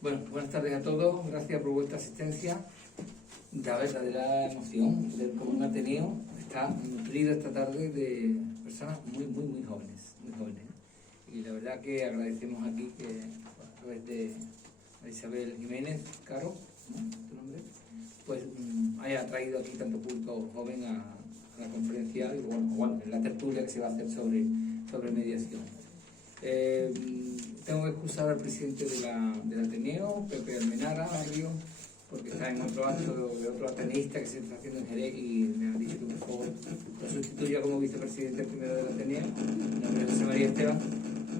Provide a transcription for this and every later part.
Bueno, buenas tardes a todos, gracias por vuestra asistencia. La verdadera emoción ver cómo un Ateneo está nutrido esta tarde de personas muy jóvenes, Y la verdad que agradecemos aquí que a través de Isabel Jiménez Caro, ¿no? ¿Tu nombre? Pues haya traído aquí tanto público joven a la conferencia y bueno, en la tertulia que se va a hacer sobre mediación. Tengo que excusar al presidente del Ateneo, Pepe Almenara Barrio, porque está en otro acto de otro ateneísta que se está haciendo en Jerez y me han dicho que por favor lo sustituya como vicepresidente primero del Ateneo, en nombre de José María Esteban,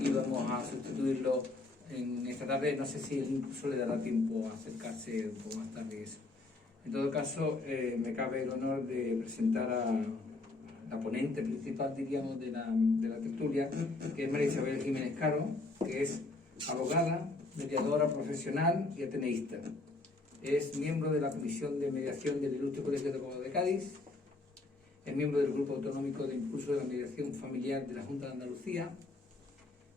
y vamos a sustituirlo en esta tarde. No sé si él incluso le dará tiempo a acercarse un poco más tarde y eso. En todo caso, me cabe el honor de presentar a la ponente principal, diríamos, de la tertulia, que es María Isabel Jiménez Caro, que es abogada, mediadora profesional y ateneísta. Es miembro de la Comisión de Mediación del Ilustre Colegio de Abogados de Cádiz, es miembro del Grupo Autonómico de Impulso de la Mediación Familiar de la Junta de Andalucía,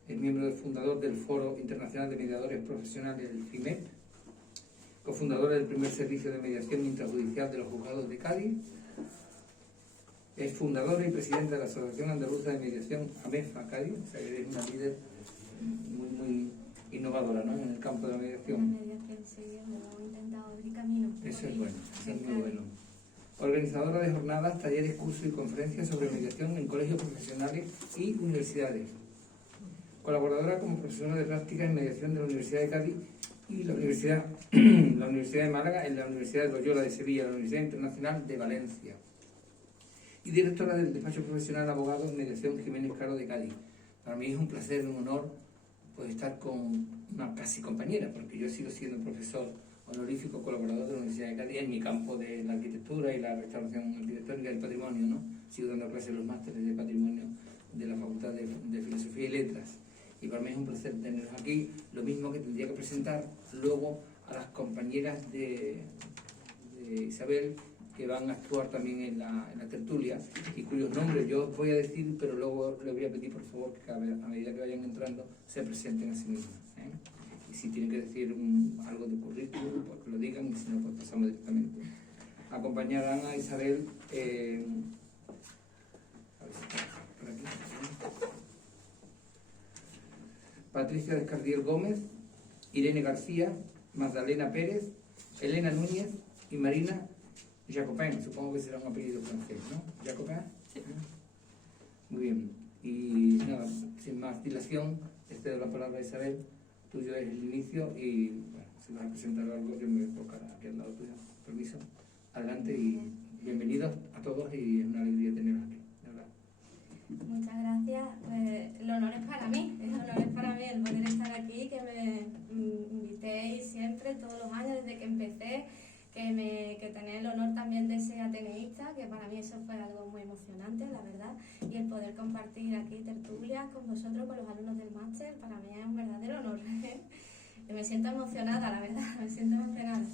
es miembro fundador del Foro Internacional de Mediadores Profesionales, el FIMEP, cofundadora del primer servicio de mediación intrajudicial de los juzgados de Cádiz, es fundadora y presidenta de la Asociación Andaluza de Mediación AMEFA Cádiz, o sea que es una líder muy innovadora, ¿no?, en el campo de la mediación. La mediación, sí, hemos intentado abrir camino. Eso es bueno, eso es muy bueno. Organizadora de jornadas, talleres, cursos y conferencias sobre mediación en colegios profesionales y universidades. Colaboradora como profesora de práctica en mediación de la Universidad de Cádiz y la Universidad de Málaga, en la Universidad de Loyola de Sevilla, la Universidad Internacional de Valencia. Y directora del despacho profesional abogado en mediación Jiménez Caro de Cádiz. Para mí es un placer, un honor, pues estar con una casi compañera, porque yo sigo siendo profesor honorífico colaborador de la Universidad de Cádiz en mi campo de la arquitectura y la restauración arquitectónica del patrimonio, ¿no? Sigo dando clases en los másteres de patrimonio de la Facultad de Filosofía y Letras. Y para mí es un placer tenerlos aquí, lo mismo que tendría que presentar luego a las compañeras de Isabel, que van a actuar también en la tertulia y cuyos nombres yo os voy a decir, pero luego les voy a pedir por favor que a medida que vayan entrando se presenten a sí mismos, ¿eh? Y si tienen que decir algo de currículum, pues que lo digan, y si no, pues pasamos directamente. Acompañarán a Isabel, a ver si está por aquí, Patricia Descardiel Gómez, Irene García, Magdalena Pérez, Elena Núñez y Marina Jacopin, supongo que será un apellido francés, ¿no? ¿Jacopin? Sí. Muy bien. Y nada, sin más dilación, cedo la palabra a Isabel. Tuyo es el inicio y, bueno, si vas a presentar algo, yo me voy a tocar aquí al lado tuyo. Permiso. Adelante y bienvenidos a todos y es una alegría teneros aquí, de verdad. Muchas gracias. Pues el honor es para mí, el poder estar aquí, que me invitéis siempre, todos los años, desde que empecé. Que tener el honor también de ser ateneísta, que para mí eso fue algo muy emocionante, la verdad, y el poder compartir aquí tertulias con vosotros, con los alumnos del máster, para mí es un verdadero honor. Y me siento emocionada, la verdad, me siento emocionada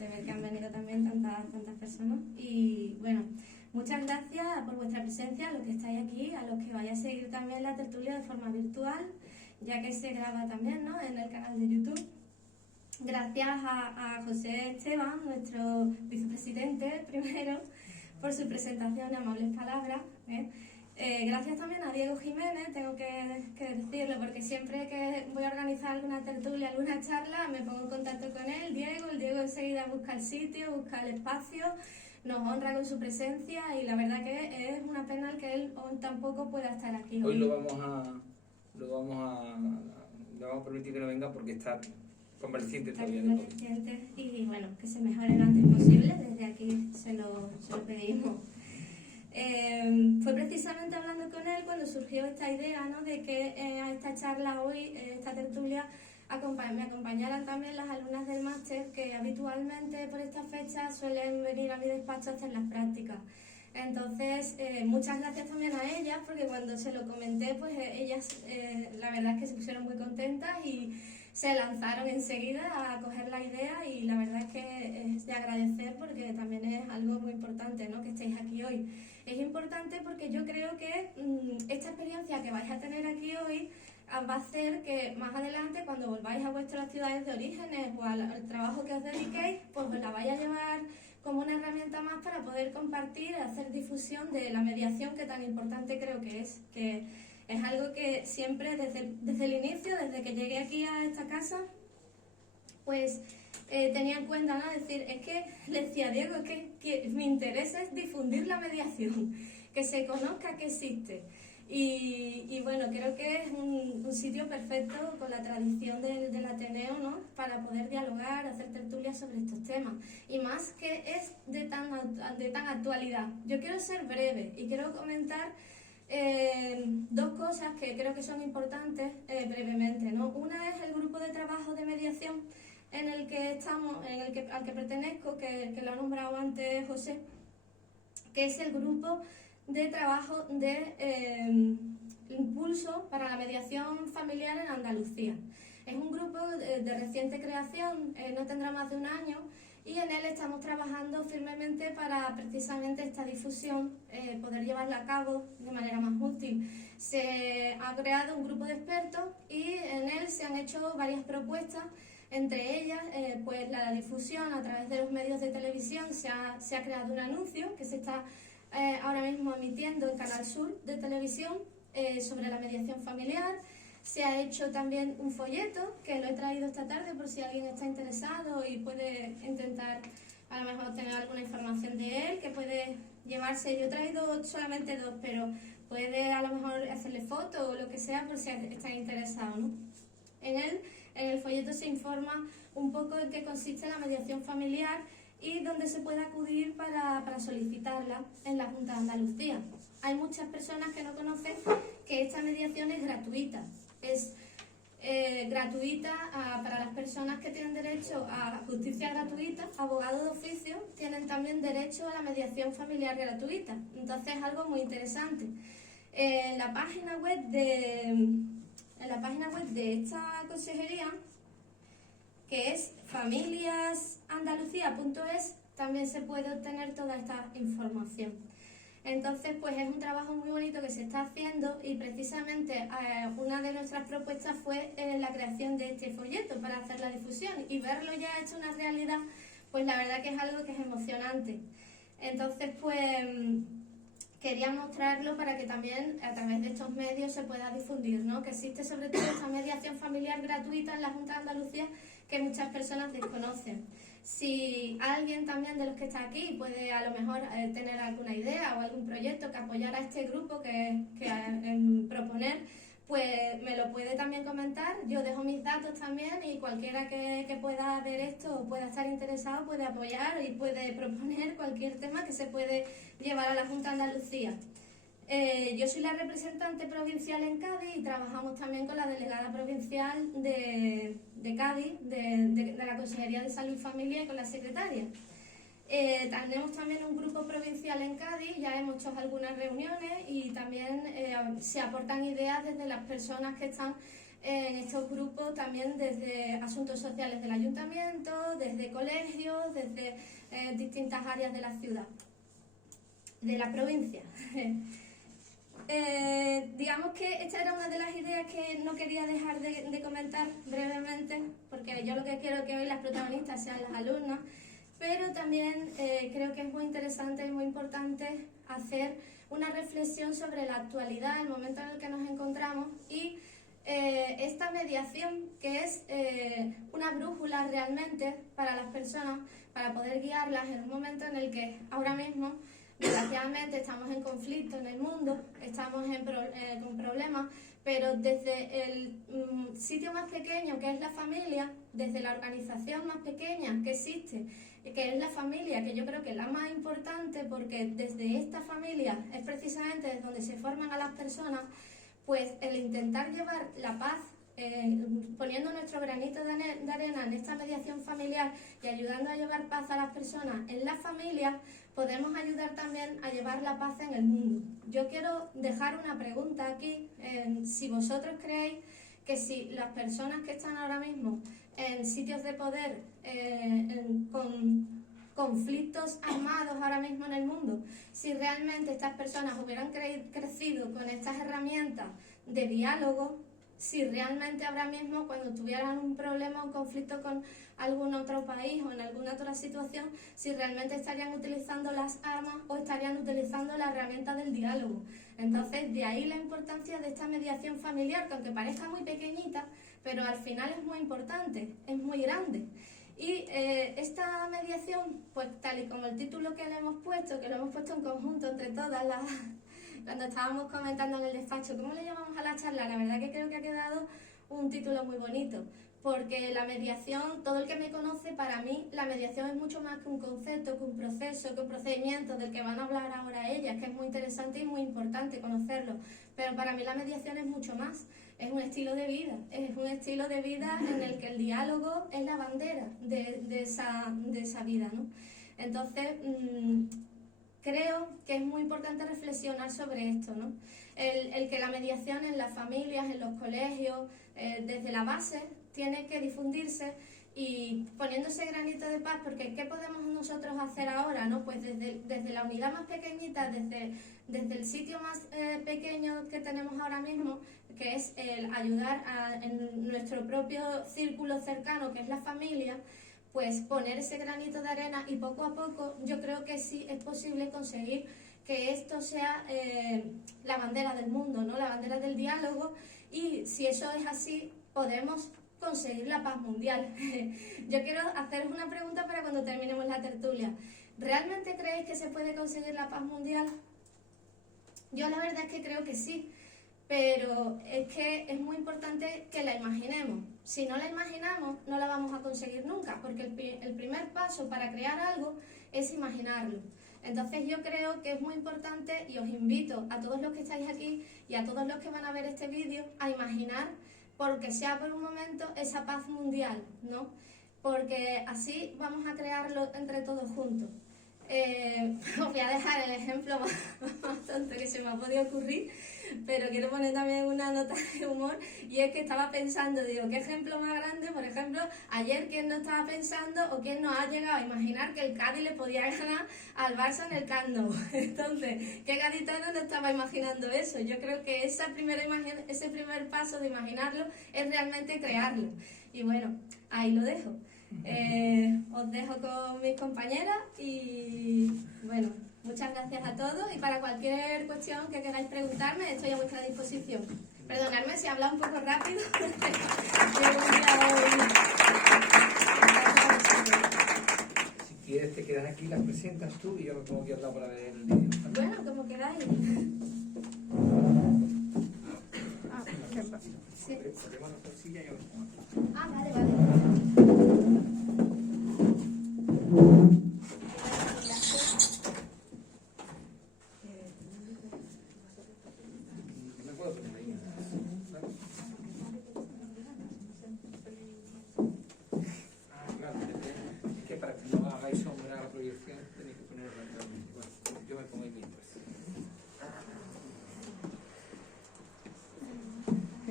de ver que han venido también tantas personas. Y bueno, muchas gracias por vuestra presencia, a los que estáis aquí, a los que vais a seguir también la tertulia de forma virtual, ya que se graba también, ¿no?, en el canal de YouTube. Gracias a José Esteban, nuestro vicepresidente primero, por su presentación y amables palabras. Gracias también a Diego Jiménez, tengo que decirlo, porque siempre que voy a organizar alguna tertulia, alguna charla, me pongo en contacto con él, el Diego enseguida busca el sitio, busca el espacio, nos honra con su presencia y la verdad que es una pena que él tampoco pueda estar aquí. Hoy le vamos a permitir que no venga porque está convaleciente todavía. Y bueno, que se mejore lo antes posible, desde aquí se lo pedimos. Fue precisamente hablando con él cuando surgió esta idea, ¿no?, de que a esta charla hoy, esta tertulia, me acompañaran también las alumnas del máster que habitualmente por estas fechas suelen venir a mi despacho a hacer las prácticas. Entonces, muchas gracias también a ellas, porque cuando se lo comenté, pues ellas la verdad es que se pusieron muy contentas y se lanzaron enseguida a coger la idea y la verdad es que es de agradecer porque también es algo muy importante, ¿no?, que estéis aquí hoy. Es importante porque yo creo que esta experiencia que vais a tener aquí hoy va a hacer que más adelante, cuando volváis a vuestras ciudades de orígenes o al trabajo que os dediquéis, pues os la vais a llevar como una herramienta más para poder compartir, hacer difusión de la mediación, que tan importante creo que es algo que siempre desde el inicio, desde que llegué aquí a esta casa, pues tenía en cuenta, ¿no? Decir, es que le decía a Diego que mi interés es difundir la mediación, que se conozca que existe. Y bueno, creo que es un sitio perfecto con la tradición del Ateneo, ¿no?, para poder dialogar, hacer tertulias sobre estos temas. Y más que es de tan actualidad. Yo quiero ser breve y quiero comentar dos cosas que creo que son importantes brevemente, ¿no? Una es el grupo de trabajo de mediación en el que estamos, al que pertenezco, que lo ha nombrado antes José, que es el grupo de trabajo de impulso para la mediación familiar en Andalucía. Es un grupo de reciente creación, no tendrá más de un año, y en él estamos trabajando firmemente para precisamente esta difusión, poder llevarla a cabo de manera más útil. Se ha creado un grupo de expertos y en él se han hecho varias propuestas, entre ellas pues la difusión a través de los medios de televisión. Se ha creado un anuncio que se está ahora mismo emitiendo en Canal Sur de televisión sobre la mediación familiar. Se ha hecho también un folleto, que lo he traído esta tarde por si alguien está interesado y puede intentar a lo mejor tener alguna información de él, que puede llevarse. Yo he traído solamente 2, pero puede a lo mejor hacerle foto o lo que sea por si está interesado, ¿no? En el folleto se informa un poco en qué consiste la mediación familiar y dónde se puede acudir para solicitarla en la Junta de Andalucía. Hay muchas personas que no conocen que esta mediación es gratuita. Es gratuita para las personas que tienen derecho a justicia gratuita, abogados de oficio, tienen también derecho a la mediación familiar gratuita. Entonces es algo muy interesante. En la página web de esta consejería, que es familiasandalucía.es, también se puede obtener toda esta información. Entonces, pues es un trabajo muy bonito que se está haciendo y precisamente una de nuestras propuestas fue la creación de este folleto para hacer la difusión, y verlo ya hecho una realidad, pues la verdad que es algo que es emocionante. Entonces, pues quería mostrarlo para que también a través de estos medios se pueda difundir, ¿no?, que existe sobre todo esta mediación familiar gratuita en la Junta de Andalucía, que muchas personas desconocen. Si alguien también de los que está aquí puede a lo mejor tener alguna idea o algún proyecto que apoyara a este grupo que proponer, pues me lo puede también comentar. Yo dejo mis datos también y cualquiera que pueda ver esto o pueda estar interesado puede apoyar y puede proponer cualquier tema que se puede llevar a la Junta de Andalucía. Yo soy la representante provincial en Cádiz y trabajamos también con la delegada provincial de Cádiz, de la Consejería de Salud y Familia, y con la secretaria. Tenemos también un grupo provincial en Cádiz, ya hemos hecho algunas reuniones y también se aportan ideas desde las personas que están en estos grupos, también desde asuntos sociales del ayuntamiento, desde colegios, desde distintas áreas de la ciudad, de la provincia. Digamos que esta era una de las ideas que no quería dejar de comentar brevemente, porque yo lo que quiero es que hoy las protagonistas sean las alumnas, pero también creo que es muy interesante y muy importante hacer una reflexión sobre la actualidad, el momento en el que nos encontramos, y esta mediación, que es una brújula realmente para las personas, para poder guiarlas en un momento en el que ahora mismo desgraciadamente estamos en conflicto en el mundo, estamos con problemas, pero desde el sitio más pequeño, que es la familia, desde la organización más pequeña que existe, que es la familia, que yo creo que es la más importante, porque desde esta familia es precisamente desde donde se forman a las personas, pues el intentar llevar la paz, poniendo nuestro granito de arena en esta mediación familiar y ayudando a llevar paz a las personas en las familias, podemos ayudar también a llevar la paz en el mundo. Yo quiero dejar una pregunta aquí, si vosotros creéis que si las personas que están ahora mismo en sitios de poder, con conflictos armados ahora mismo en el mundo, si realmente estas personas hubieran crecido con estas herramientas de diálogo, si realmente ahora mismo cuando tuvieran un problema o un conflicto con algún otro país o en alguna otra situación, si realmente estarían utilizando las armas o estarían utilizando la herramienta del diálogo. Entonces, de ahí la importancia de esta mediación familiar, que aunque parezca muy pequeñita, pero al final es muy importante, es muy grande. Y esta mediación, pues tal y como el título que le hemos puesto, que lo hemos puesto en conjunto entre todas las... Cuando estábamos comentando en el despacho, ¿cómo le llamamos a la charla? La verdad que creo que ha quedado un título muy bonito, porque la mediación, todo el que me conoce, para mí la mediación es mucho más que un concepto, que un proceso, que un procedimiento del que van a hablar ahora ellas, que es muy interesante y muy importante conocerlo, pero para mí la mediación es mucho más, es un estilo de vida en el que el diálogo es la bandera de esa vida, ¿no? Entonces, creo que es muy importante reflexionar sobre esto, ¿no? El que la mediación en las familias, en los colegios, desde la base, tiene que difundirse y poniéndose granito de paz, porque ¿qué podemos nosotros hacer ahora, no? Pues desde la unidad más pequeñita, desde el sitio más pequeño que tenemos ahora mismo, que es el ayudar en nuestro propio círculo cercano, que es la familia, pues poner ese granito de arena y poco a poco yo creo que sí es posible conseguir que esto sea la bandera del mundo, ¿no? La bandera del diálogo, y si eso es así, podemos conseguir la paz mundial. Yo quiero haceros una pregunta para cuando terminemos la tertulia. ¿Realmente creéis que se puede conseguir la paz mundial? Yo la verdad es que creo que sí, pero es que es muy importante que la imaginemos. Si no la imaginamos, no la vamos a conseguir nunca, porque el primer paso para crear algo es imaginarlo. Entonces yo creo que es muy importante, y os invito a todos los que estáis aquí y a todos los que van a ver este vídeo, a imaginar, porque sea por un momento, esa paz mundial, ¿no? Porque así vamos a crearlo entre todos juntos. Os voy a dejar el ejemplo más tonto que se me ha podido ocurrir, pero quiero poner también una nota de humor, y es que estaba pensando, digo, ¿qué ejemplo más grande? Por ejemplo, ayer, ¿quién no estaba pensando o quién no ha llegado a imaginar que el Cádiz le podía ganar al Barça en el Camp Nou? Entonces, ¿qué gaditano no estaba imaginando eso? Yo creo que ese primer paso de imaginarlo es realmente crearlo. Y bueno, ahí lo dejo. Os dejo con mis compañeras y bueno, muchas gracias a todos, y para cualquier cuestión que queráis preguntarme estoy a vuestra disposición. Perdonadme si he hablado un poco rápido. Si quieres te quedas aquí, las presentas tú y yo me pongo aquí al lado para ver el vídeo. Bueno, como queráis. Sí. Ah, vale, vale.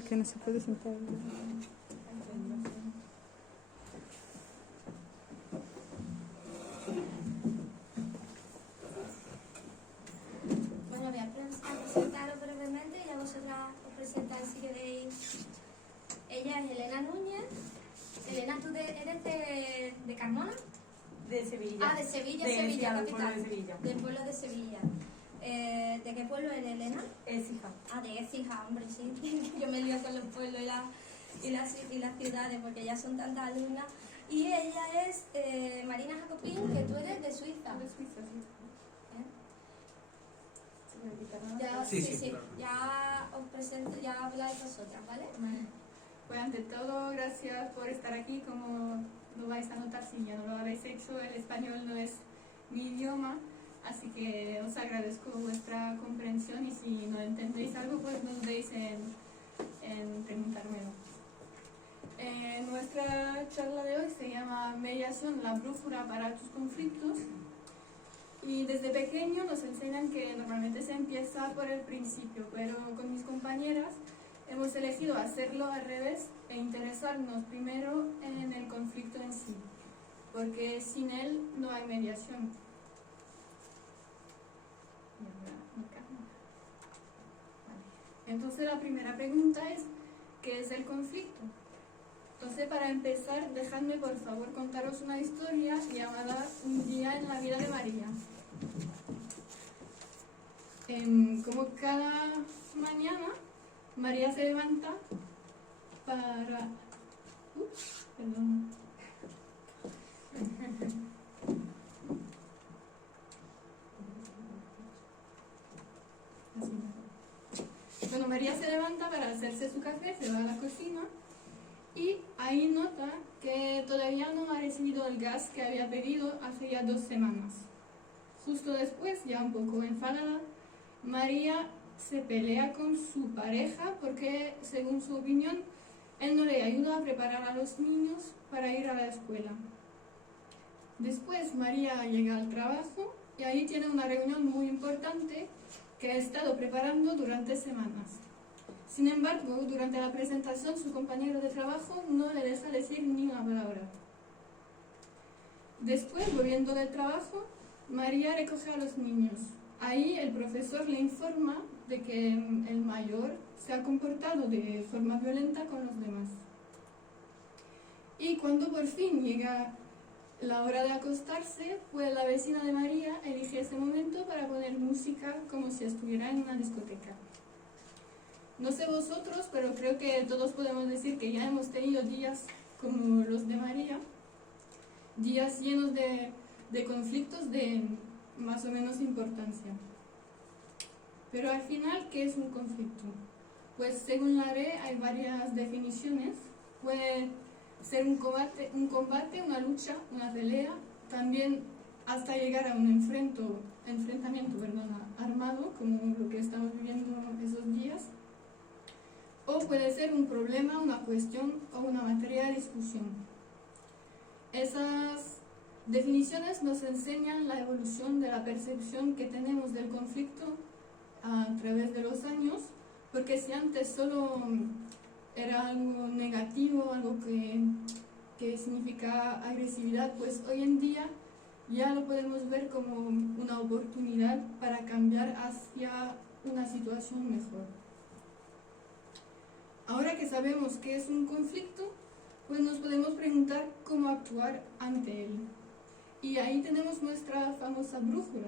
Que no se puede sentar. Bueno, voy a presentaros brevemente y a vosotras os presentáis si queréis. Ella es Elena Núñez. Elena, ¿tú eres de Carmona? De Sevilla. Ah, de Sevilla, Sevilla, del capital. pueblo de Sevilla. Del pueblo de Sevilla. ¿De qué pueblo eres, Elena? Écija. Ah, de Écija, hombre, sí. Yo me lío con los pueblos y las ciudades, porque ya son tantas alumnas. Y ella es Marina Jacopín, que tú eres de Suiza. De Suiza, sí. Ya, Sí, sí, sí, claro. ya os presento, ya habláis vosotras, ¿vale? Pues ante todo, gracias por estar aquí. Como lo vais a notar, si ya no lo habéis hecho, el español no es mi idioma, así que os agradezco vuestra comprensión, y si no entendéis algo, pues no dudéis en preguntármelo. Nuestra charla de hoy se llama Mediación, la brújula para tus conflictos. Y desde pequeño nos enseñan que normalmente se empieza por el principio, pero con mis compañeras hemos elegido hacerlo al revés e interesarnos primero en el conflicto en sí, porque sin él no hay mediación. Entonces la primera pregunta es, ¿qué es el conflicto? Entonces, para empezar, dejadme por favor contaros una historia llamada Un día en la vida de María. Como cada mañana, María se levanta para... perdón. Bueno, María se levanta para hacerse su café, se va a la cocina y ahí nota que todavía no ha recibido el gas que había pedido hace ya 2 semanas. Justo después, ya un poco enfadada, María se pelea con su pareja porque, según su opinión, él no le ayuda a preparar a los niños para ir a la escuela. Después María llega al trabajo y ahí tiene una reunión muy importante que ha estado preparando durante semanas. Sin embargo, durante la presentación su compañero de trabajo no le deja decir ni una palabra. Después, volviendo del trabajo, María recoge a los niños. Ahí el profesor le informa de que el mayor se ha comportado de forma violenta con los demás. Y cuando por fin llega la hora de acostarse, pues la vecina de María elige ese momento para poner música como si estuviera en una discoteca. No sé vosotros, pero creo que todos podemos decir que ya hemos tenido días como los de María, días llenos de conflictos de más o menos importancia. Pero al final, ¿qué es un conflicto? Pues según la RE hay varias definiciones. Puede ser un combate, una lucha, una pelea, también hasta llegar a un enfrentamiento armado, como lo que estamos viviendo esos días. O puede ser un problema, una cuestión o una materia de discusión. Esas definiciones nos enseñan la evolución de la percepción que tenemos del conflicto a través de los años, porque si antes solo era algo negativo, algo que significa agresividad, pues hoy en día ya lo podemos ver como una oportunidad para cambiar hacia una situación mejor. Ahora que sabemos qué es un conflicto, pues nos podemos preguntar cómo actuar ante él. Y ahí tenemos nuestra famosa brújula,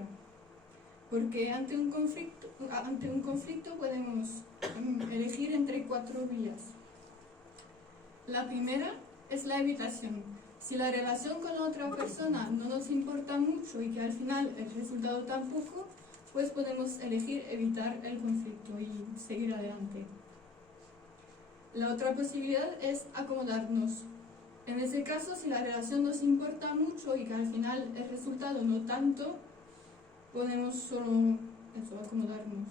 porque ante un conflicto podemos elegir entre 4 vías. La primera es la evitación. Si la relación con la otra persona no nos importa mucho y que al final el resultado tampoco, pues podemos elegir evitar el conflicto y seguir adelante. La otra posibilidad es acomodarnos. En ese caso, si la relación nos importa mucho y que al final el resultado no tanto, podemos solo acomodarnos.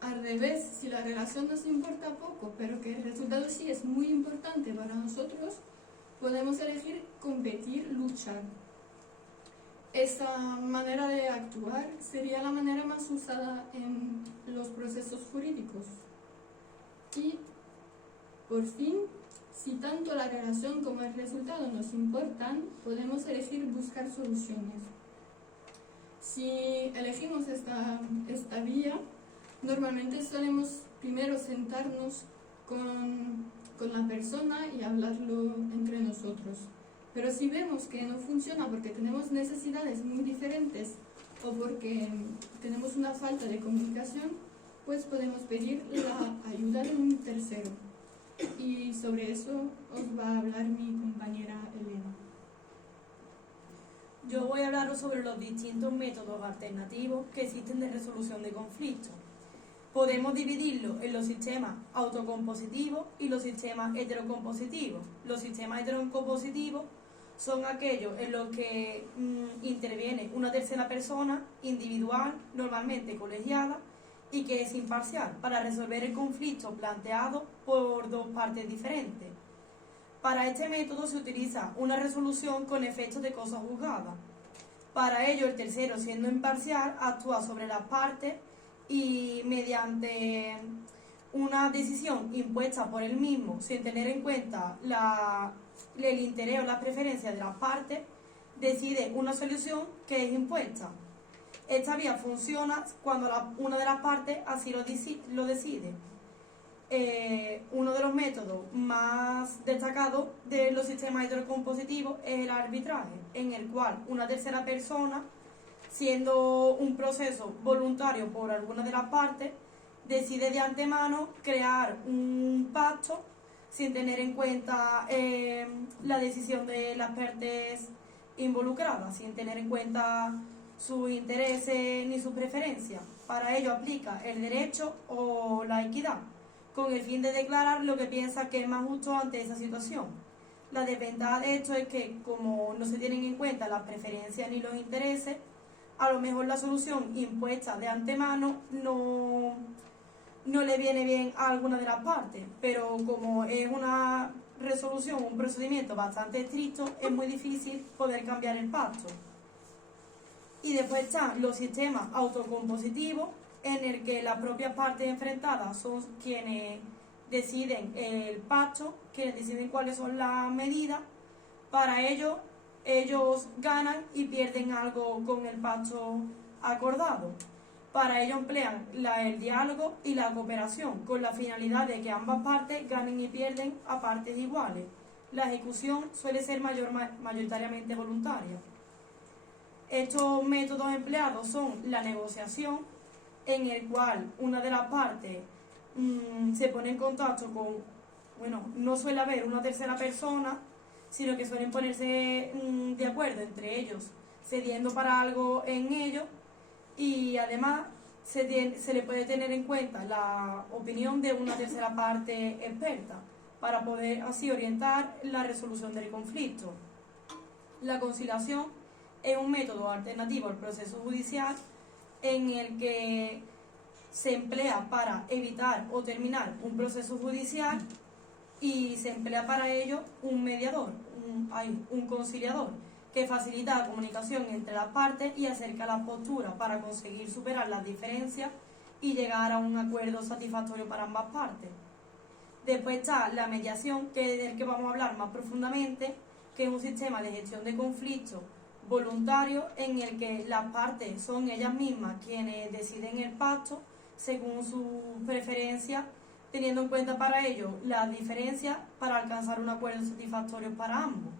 Al revés, si la relación nos importa poco, pero que el resultado sí es muy importante para nosotros, podemos elegir competir, luchar. Esa manera de actuar sería la manera más usada en los procesos jurídicos. Y, por fin, si tanto la relación como el resultado nos importan, podemos elegir buscar soluciones. Si elegimos esta vía, normalmente solemos primero sentarnos con la persona y hablarlo entre nosotros. Pero si vemos que no funciona porque tenemos necesidades muy diferentes o porque tenemos una falta de comunicación, pues podemos pedir la ayuda de un tercero. Y sobre eso os va a hablar mi compañera Elena. Yo voy a hablaros sobre los distintos métodos alternativos que existen de resolución de conflictos. Podemos dividirlo en los sistemas autocompositivos y los sistemas heterocompositivos. Los sistemas heterocompositivos son aquellos en los que interviene una tercera persona individual, normalmente colegiada, y que es imparcial, para resolver el conflicto planteado por 2 partes diferentes. Para este método se utiliza una resolución con efectos de cosa juzgada. Para ello, el tercero, siendo imparcial, actúa sobre las partes y mediante una decisión impuesta por él mismo sin tener en cuenta el interés o las preferencias de las partes, decide una solución que es impuesta. Esta vía funciona cuando una de las partes así lo decide. Uno de los métodos más destacados de los sistemas heterocompositivos es el arbitraje, en el cual una tercera persona, siendo un proceso voluntario por alguna de las partes, decide de antemano crear un pacto sin tener en cuenta la decisión de las partes involucradas, sin tener en cuenta sus intereses ni sus preferencias. Para ello aplica el derecho o la equidad, con el fin de declarar lo que piensa que es más justo ante esa situación. La desventaja de esto es que, como no se tienen en cuenta las preferencias ni los intereses, a lo mejor la solución impuesta de antemano no le viene bien a alguna de las partes, pero como es una resolución, un procedimiento bastante estricto, es muy difícil poder cambiar el pacto. Y después están los sistemas autocompositivos, en el que las propias partes enfrentadas son quienes deciden el pacto, quienes deciden cuáles son las medidas. Para ello, ellos ganan y pierden algo con el pacto acordado. Para ello emplean el diálogo y la cooperación, con la finalidad de que ambas partes ganen y pierden a partes iguales. La ejecución suele ser mayoritariamente voluntaria. Estos métodos empleados son la negociación, en el cual una de las partes se pone en contacto con, no suele haber una tercera persona, sino que suelen ponerse de acuerdo entre ellos, cediendo para algo en ellos, y además se le puede tener en cuenta la opinión de una tercera parte experta, para poder así orientar la resolución del conflicto. La conciliación es un método alternativo al proceso judicial, en el que se emplea para evitar o terminar un proceso judicial, y se emplea para ello un mediador, un conciliador, que facilita la comunicación entre las partes y acerca las posturas para conseguir superar las diferencias y llegar a un acuerdo satisfactorio para ambas partes. Después está la mediación, que es del que vamos a hablar más profundamente, que es un sistema de gestión de conflictos voluntario, en el que las partes son ellas mismas quienes deciden el pacto según sus preferencias, teniendo en cuenta para ello las diferencias para alcanzar un acuerdo satisfactorio para ambos.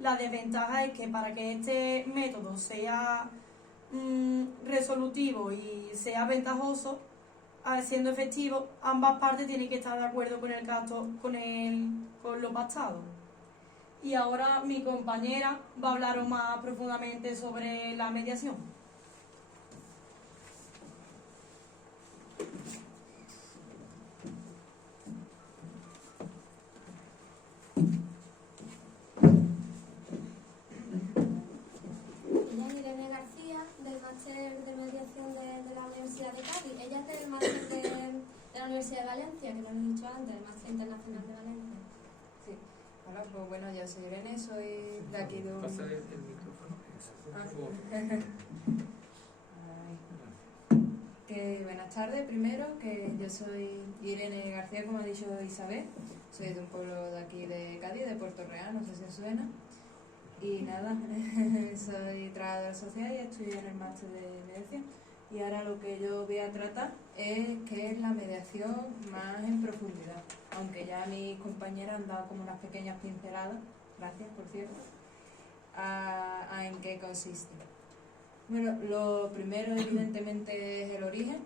La desventaja es que para que este método sea resolutivo y sea ventajoso, siendo efectivo, ambas partes tienen que estar de acuerdo con lo pactado. Y ahora mi compañera va a hablaros más profundamente sobre la mediación. Ella es Irene García, del máster de mediación de la Universidad de Cádiz. Ella es del máster de la Universidad de Valencia, que lo he dicho antes, el máster internacional de Valencia. Sí. Hola, pues bueno, yo soy Irene, soy de aquí de un... Pásale el micrófono. Buenas tardes, primero, que yo soy Irene García, como ha dicho Isabel, soy de un pueblo de aquí de Cádiz, de Puerto Real, no sé si os suena. Y nada, soy trabajadora social y estudio en el máster de mediación. Y ahora lo que yo voy a tratar es qué es la mediación más en profundidad, aunque ya mis compañeras han dado como unas pequeñas pinceladas, gracias por cierto, a en qué consiste. Bueno, lo primero evidentemente es el origen,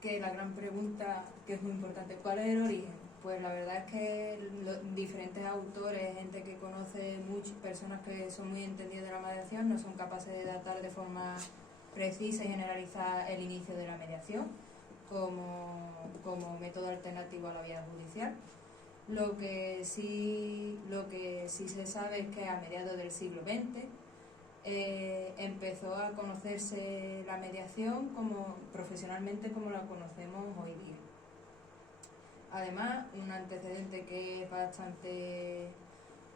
que la gran pregunta que es muy importante, ¿cuál es el origen? Pues la verdad es que diferentes autores, gente que conoce muchas personas que son muy entendidas de la mediación, no son capaces de datar de forma precisa y generalizar el inicio de la mediación como método alternativo a la vía judicial. Lo que sí se sabe es que a mediados del siglo XX empezó a conocerse la mediación profesionalmente como la conocemos hoy día. Además, un antecedente que es bastante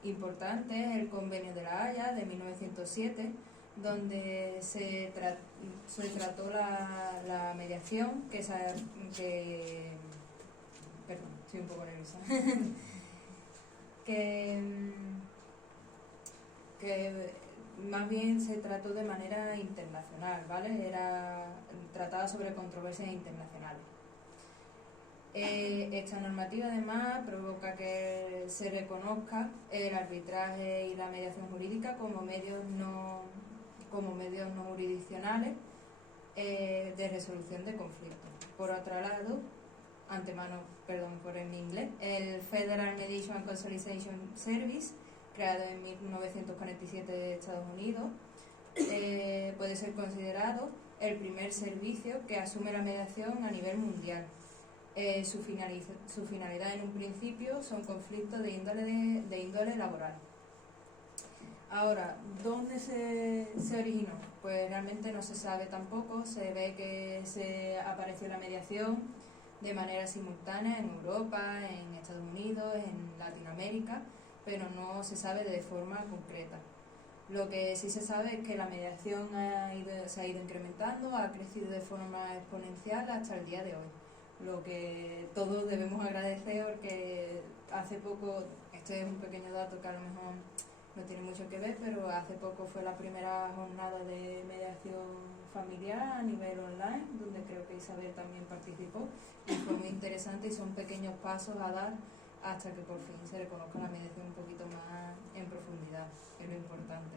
importante es el Convenio de La Haya de 1907, donde se trató la mediación, que estoy un poco nerviosa. que más bien se trató de manera internacional, ¿vale? Trataba sobre controversias internacionales. Esta normativa además provoca que se reconozca el arbitraje y la mediación jurídica como medios no jurisdiccionales de resolución de conflictos. Por otro lado, por en inglés, el Federal Mediation and Consolidation Service, creado en 1947 en Estados Unidos, puede ser considerado el primer servicio que asume la mediación a nivel mundial. Su finalidad en un principio son conflictos de índole laboral. Ahora, ¿dónde se originó? Pues realmente no se sabe tampoco. Se ve que se apareció la mediación de manera simultánea en Europa, en Estados Unidos, en Latinoamérica, pero no se sabe de forma concreta. Lo que sí se sabe es que la mediación se ha ido incrementando, ha crecido de forma exponencial hasta el día de hoy. Lo que todos debemos agradecer, porque hace poco, este es un pequeño dato que a lo mejor no tiene mucho que ver, pero hace poco fue la primera jornada de mediación familiar a nivel online, donde creo que Isabel también participó, y fue muy interesante, y son pequeños pasos a dar hasta que por fin se reconozca la mediación un poquito más en profundidad, que es lo importante.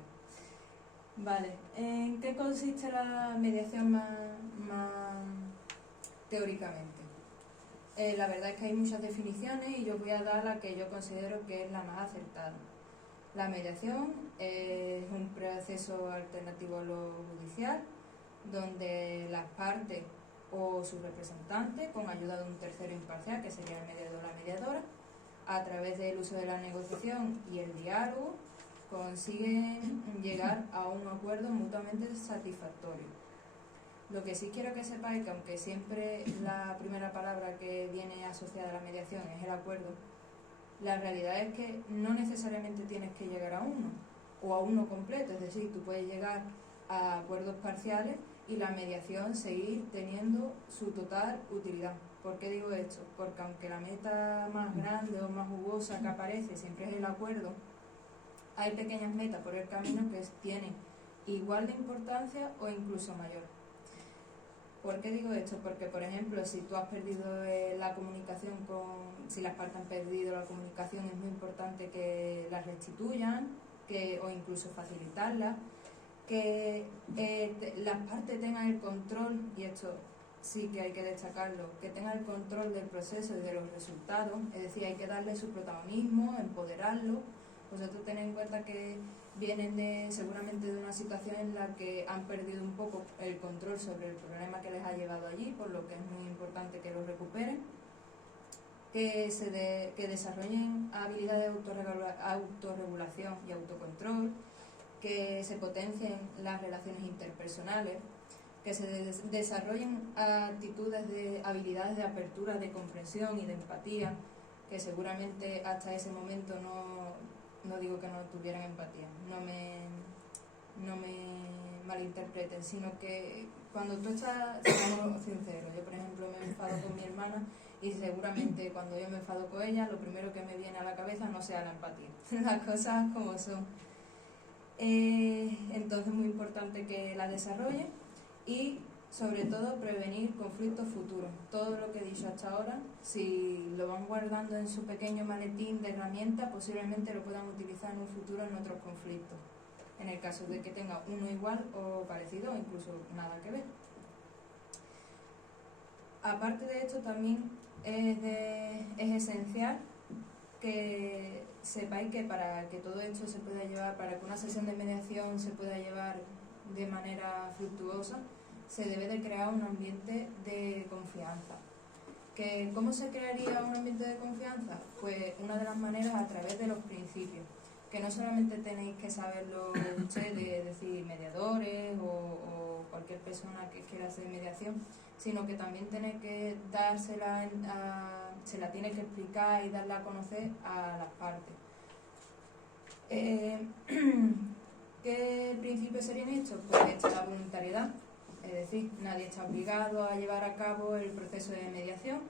Vale, ¿en qué consiste la mediación más teóricamente? La verdad es que hay muchas definiciones y yo voy a dar la que yo considero que es la más acertada. La mediación es un proceso alternativo a lo judicial, donde las partes o sus representantes, con ayuda de un tercero imparcial, que sería el mediador o la mediadora, a través del uso de la negociación y el diálogo, consiguen llegar a un acuerdo mutuamente satisfactorio. Lo que sí quiero que sepáis, que aunque siempre la primera palabra que viene asociada a la mediación es el acuerdo, la realidad es que no necesariamente tienes que llegar a uno, o a uno completo, es decir, tú puedes llegar a acuerdos parciales y la mediación seguir teniendo su total utilidad. ¿Por qué digo esto? Porque aunque la meta más grande o más jugosa que aparece siempre es el acuerdo, hay pequeñas metas por el camino que tienen igual de importancia o incluso mayor. ¿Por qué digo esto? Porque, por ejemplo, si tú has perdido la comunicación si las partes han perdido la comunicación, es muy importante que la restituyan, o incluso facilitarla, que las partes tengan el control, y esto sí que hay que destacarlo, que tengan el control del proceso y de los resultados, es decir, hay que darle su protagonismo, empoderarlo. Vosotros tened en cuenta que vienen seguramente de una situación en la que han perdido un poco el control sobre el problema que les ha llevado allí, por lo que es muy importante que lo recuperen, que desarrollen habilidades de autorregulación y autocontrol, que se potencien las relaciones interpersonales, que se desarrollen habilidades de apertura, de comprensión y de empatía, que seguramente hasta ese momento no digo que no tuvieran empatía, no me malinterpreten, sino que cuando tú seamos sinceros, yo por ejemplo me enfado con mi hermana y seguramente cuando yo me enfado con ella, lo primero que me viene a la cabeza no sea la empatía, las cosas como son. Entonces es muy importante que la desarrollen y sobre todo prevenir conflictos futuros. Todo lo que he dicho hasta ahora, si lo van guardando en su pequeño maletín de herramientas, posiblemente lo puedan utilizar en un futuro en otros conflictos, en el caso de que tenga uno igual o parecido o incluso nada que ver. Aparte de esto, también es esencial que sepáis que para que todo esto se pueda llevar, para que una sesión de mediación se pueda llevar de manera fructuosa, se debe de crear un ambiente de confianza. ¿Cómo se crearía un ambiente de confianza? Pues una de las maneras a través de los principios, que no solamente tenéis que saberlo ustedes, es decir, mediadores o cualquier persona que quiera hacer mediación, sino que también tenéis que se la tiene que explicar y darla a conocer a las partes. ¿Qué principios serían estos? Pues la voluntariedad. Es decir, nadie está obligado a llevar a cabo el proceso de mediación,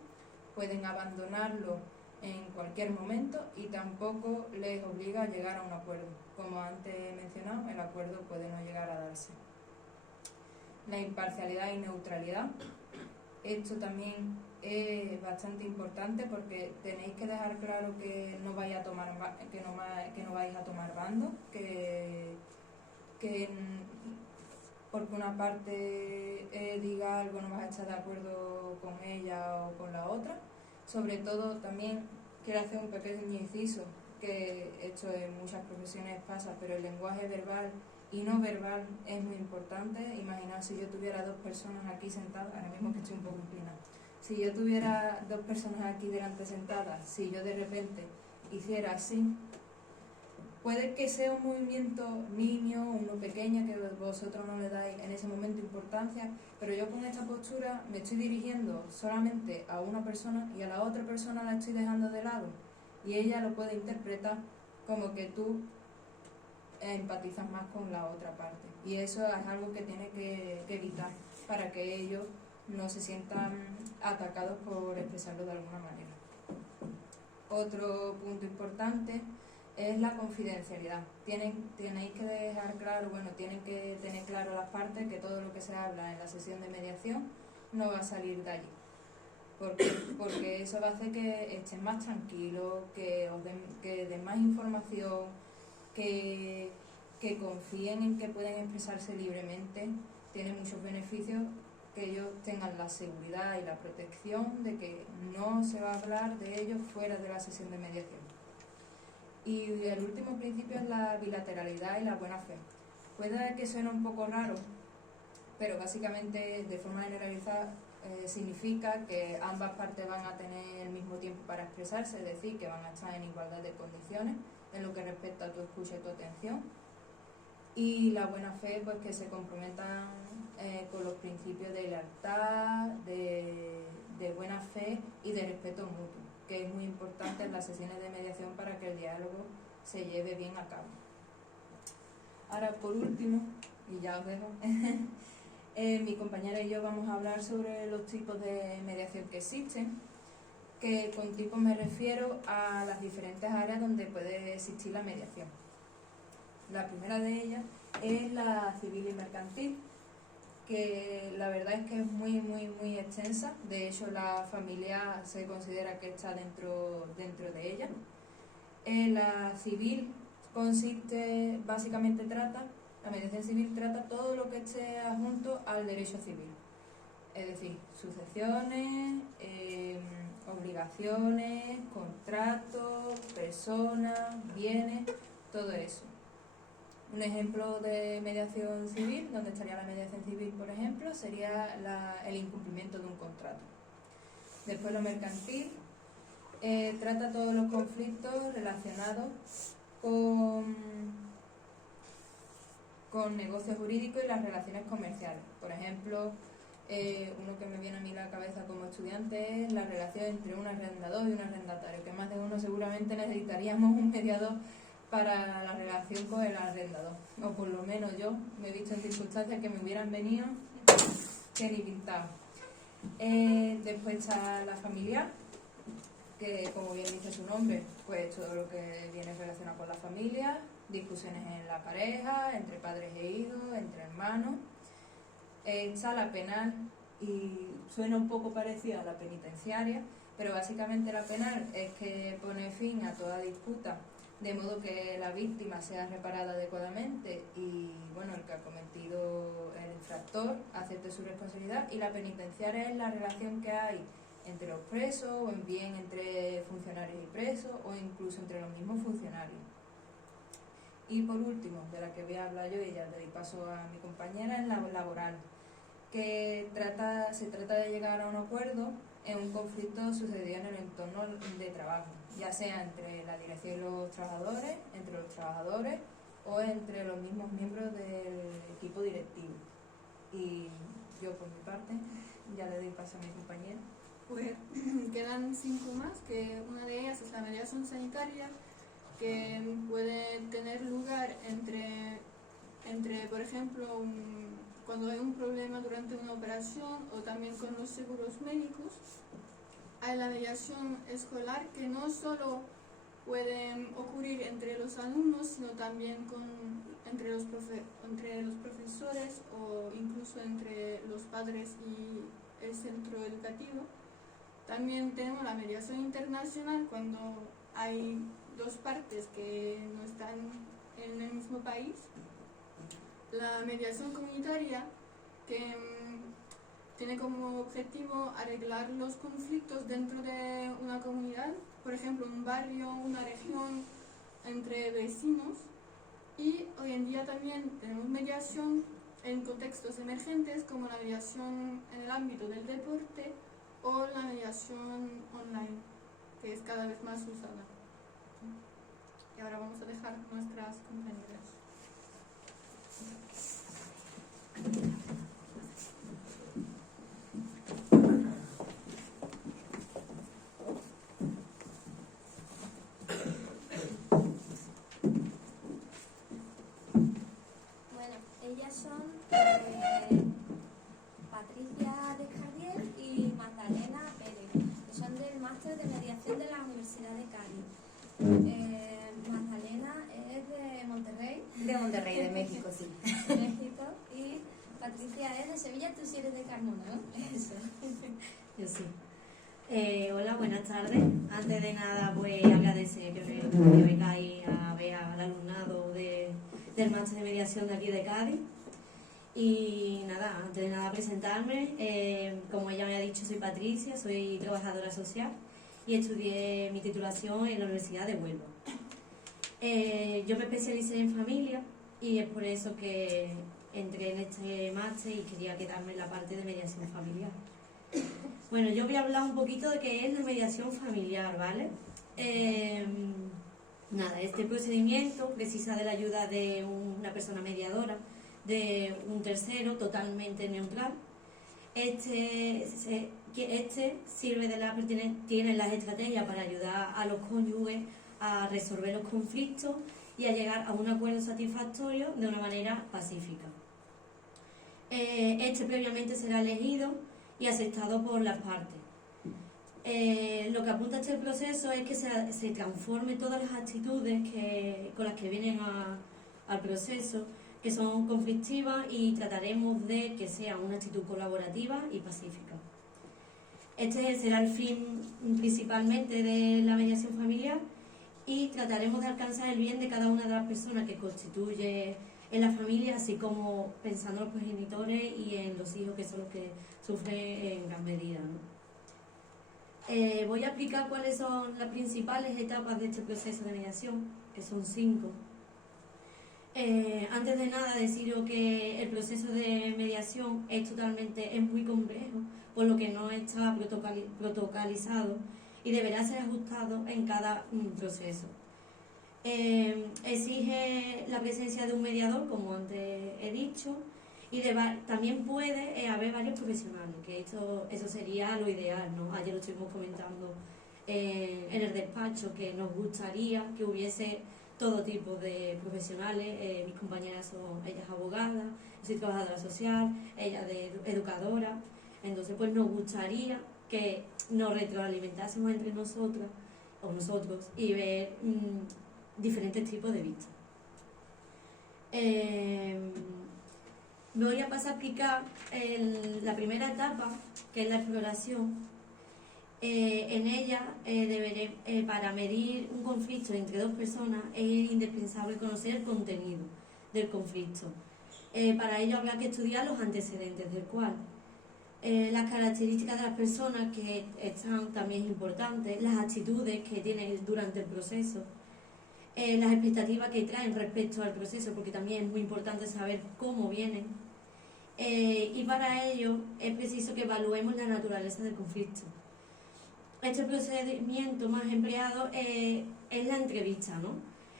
pueden abandonarlo en cualquier momento y tampoco les obliga a llegar a un acuerdo. Como antes he mencionado, el acuerdo puede no llegar a darse. La imparcialidad y neutralidad. Esto también es bastante importante porque tenéis que dejar claro que no vais a tomar bando, que porque una parte diga algo no vas a estar de acuerdo con ella o con la otra. Sobre todo también quiero hacer un pequeño inciso, que esto en muchas profesiones pasa, pero el lenguaje verbal y no verbal es muy importante. Imaginaos si yo tuviera 2 personas aquí sentadas, ahora mismo que estoy un poco inclinada, si yo tuviera 2 personas aquí delante sentadas, si yo de repente hiciera así, puede que sea un movimiento niño, uno pequeño, que vosotros no le dais en ese momento importancia, pero yo con esta postura me estoy dirigiendo solamente a una persona y a la otra persona la estoy dejando de lado, y ella lo puede interpretar como que tú empatizas más con la otra parte, y eso es algo que tiene que evitar para que ellos no se sientan atacados por expresarlo de alguna manera. Otro punto importante es la confidencialidad. Tenéis que dejar claro, tienen que tener claro las partes, que todo lo que se habla en la sesión de mediación no va a salir de allí. Porque eso va a hacer que estén más tranquilos, que den más información, que confíen en que pueden expresarse libremente. Tiene muchos beneficios que ellos tengan la seguridad y la protección de que no se va a hablar de ellos fuera de la sesión de mediación. Y el último principio es la bilateralidad y la buena fe. Puede que suene un poco raro, pero básicamente de forma generalizada significa que ambas partes van a tener el mismo tiempo para expresarse, es decir, que van a estar en igualdad de condiciones en lo que respecta a tu escucha y tu atención. Y la buena fe, pues que se comprometan con los principios de lealtad, de buena fe y de respeto mutuo, que es muy importante en las sesiones de mediación para que el diálogo se lleve bien a cabo. Ahora, por último, y ya os dejo, mi compañera y yo vamos a hablar sobre los tipos de mediación que existen, que con tipos me refiero a las diferentes áreas donde puede existir la mediación. La primera de ellas es la civil y mercantil, que la verdad es que es muy extensa. De hecho, la familia se considera que está dentro de ella. La civil consiste, básicamente la mediación civil trata todo lo que esté adjunto al derecho civil, es decir, sucesiones, obligaciones, contratos, personas, bienes, todo eso. Un ejemplo de mediación civil, donde estaría la mediación civil, por ejemplo, sería el incumplimiento de un contrato. Después lo mercantil trata todos los conflictos relacionados con negocios jurídicos y las relaciones comerciales. Por ejemplo, uno que me viene a mí a la cabeza como estudiante es la relación entre un arrendador y un arrendatario, que más de uno seguramente necesitaríamos un mediador para la relación con el arrendador, o por lo menos yo me he visto en circunstancias que me hubieran venido que ni pintado. Después está la familiar, que como bien dice su nombre, pues todo lo que viene relacionado con la familia, discusiones en la pareja, entre padres e hijos, entre hermanos. Está la penal, y suena un poco parecida a la penitenciaria, pero básicamente la penal es que pone fin a toda disputa, de modo que la víctima sea reparada adecuadamente y el que ha cometido el infractor acepte su responsabilidad. Y la penitenciaria es la relación que hay entre los presos, o bien entre funcionarios y presos, o incluso entre los mismos funcionarios. Y por último, de la que voy a hablar yo, y ya le doy paso a mi compañera, es la laboral, que se trata de llegar a un acuerdo en un conflicto sucedido en el entorno de trabajo, ya sea entre la dirección y los trabajadores, entre los trabajadores o entre los mismos miembros del equipo directivo. Y yo, por mi parte, ya le doy paso a mi compañera. Pues quedan 5 más, que una de ellas es la mediación sanitaria, que puede tener lugar entre por ejemplo, cuando hay un problema durante una operación, o también con los seguros médicos. hay la mediación escolar, que no solo pueden ocurrir entre los alumnos, sino también entre los profesores o incluso entre los padres y el centro educativo. También tenemos la mediación internacional, cuando hay dos partes que no están en el mismo país. La mediación comunitaria, que tiene como objetivo arreglar los conflictos dentro de una comunidad, por ejemplo, un barrio, una región, entre vecinos. Y hoy en día también tenemos mediación en contextos emergentes, como la mediación en el ámbito del deporte o la mediación online, que es cada vez más usada. Y ahora vamos a dejar nuestras compañeras. Bueno, ellas son Patricia Descarrier y Magdalena Pérez, que son del máster de mediación de la Universidad de Cádiz. Magdalena es de Monterrey, De Monterrey, de México, sí. México, y Patricia es de Sevilla. Tú sí eres de Carmona, ¿no? Eso. Yo sí. Hola, buenas tardes. Antes de nada, pues agradecer que me vengáis a ver al alumnado del máster de mediación de aquí de Cádiz. Y nada, antes de nada presentarme. Como ella me ha dicho, soy Patricia, soy trabajadora social y estudié mi titulación en la Universidad de Huelva. Yo me especialicé en familia y es por eso que entré en este máster y quería quedarme en la parte de mediación familiar. Bueno, yo voy a hablar un poquito de qué es la mediación familiar, ¿vale? Nada, este procedimiento precisa de la ayuda de una persona mediadora, de un tercero totalmente neutral. Este sirve tiene las estrategias para ayudar a los cónyuges a resolver los conflictos y a llegar a un acuerdo satisfactorio de una manera pacífica. Este previamente será elegido y aceptado por las partes. Lo que apunta este proceso es que se transforme todas las actitudes con las que vienen al proceso, que son conflictivas, y trataremos de que sea una actitud colaborativa y pacífica. Este será el fin principalmente de la mediación familiar, y trataremos de alcanzar el bien de cada una de las personas que constituye en la familia, así como pensando en los progenitores y en los hijos, que son los que sufren en gran medida, ¿no? Voy a explicar cuáles son las principales etapas de este proceso de mediación, que son 5. Antes de nada, deciros que el proceso de mediación es muy complejo, por lo que no está protocolizado y deberá ser ajustado en cada proceso. Exige la presencia de un mediador, como antes he dicho, y también puede haber varios profesionales, que eso sería lo ideal, ¿no? Ayer lo estuvimos comentando en el despacho, que nos gustaría que hubiese todo tipo de profesionales. Mis compañeras son, ella es abogada, yo soy trabajadora social, ella de educadora. Entonces, pues nos gustaría que nos retroalimentásemos entre nosotras o nosotros y ver diferentes tipos de vistas. Voy a pasar a explicar la primera etapa, que es la exploración. En ella, para medir un conflicto entre dos personas, es indispensable conocer el contenido del conflicto. Para ello habrá que estudiar los antecedentes del cual. Las características de las personas, que están también importantes, las actitudes que tienen durante el proceso, las expectativas que traen respecto al proceso, porque también es muy importante saber cómo vienen. Y para ello es preciso que evaluemos la naturaleza del conflicto. Este procedimiento más empleado es la entrevista, ¿no?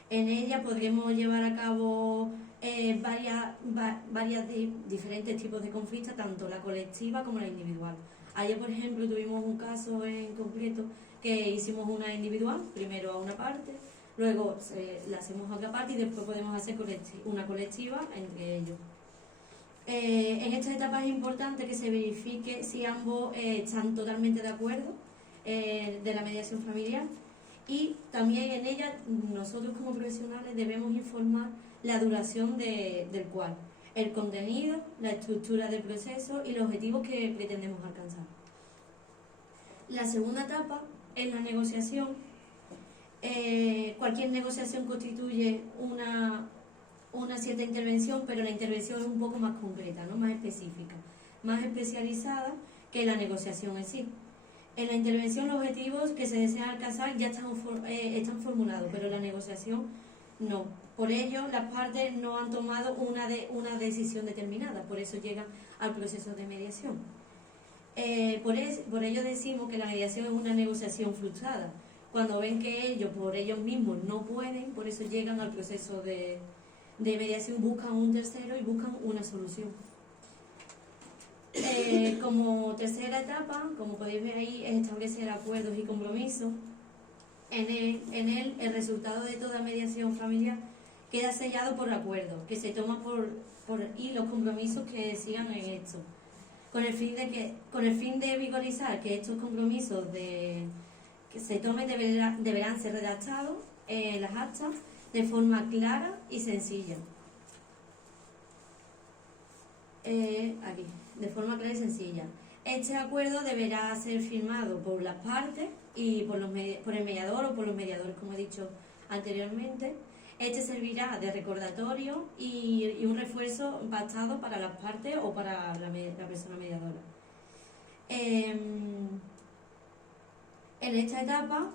En ella podremos llevar a cabo varias diferentes tipos de conflictos, tanto la colectiva como la individual. Ayer, por ejemplo, tuvimos un caso en concreto que hicimos una individual, primero a una parte, luego la hacemos a otra parte y después podemos hacer una colectiva entre ellos. En esta etapa es importante que se verifique si ambos están totalmente de acuerdo de la mediación familiar, y también en ella nosotros como profesionales debemos informar la duración del cual, el contenido, la estructura del proceso y los objetivos que pretendemos alcanzar. La segunda etapa es la negociación. Cualquier negociación constituye una cierta intervención, pero la intervención es un poco más concreta, ¿no? Más específica, más especializada que la negociación en sí. En la intervención los objetivos que se desean alcanzar ya están formulados, pero en la negociación no. Por ello, las partes no han tomado una decisión determinada, por eso llegan al proceso de mediación. Por ello decimos que la mediación es una negociación frustrada. Cuando ven que ellos por ellos mismos no pueden, por eso llegan al proceso de mediación, buscan un tercero y buscan una solución. Como tercera etapa, como podéis ver ahí, es establecer acuerdos y compromisos. En él, el resultado de toda mediación familiar queda sellado por acuerdos que se toman y los compromisos que sigan en esto, con el fin de vigorizar que estos compromisos que se tomen deberán ser redactados en las actas de forma clara y sencilla. Aquí, de forma clara y sencilla. Este acuerdo deberá ser firmado por las partes y por el mediador o por los mediadores, como he dicho anteriormente. Este servirá de recordatorio y un refuerzo pactado para las partes o para la persona mediadora. En esta etapa,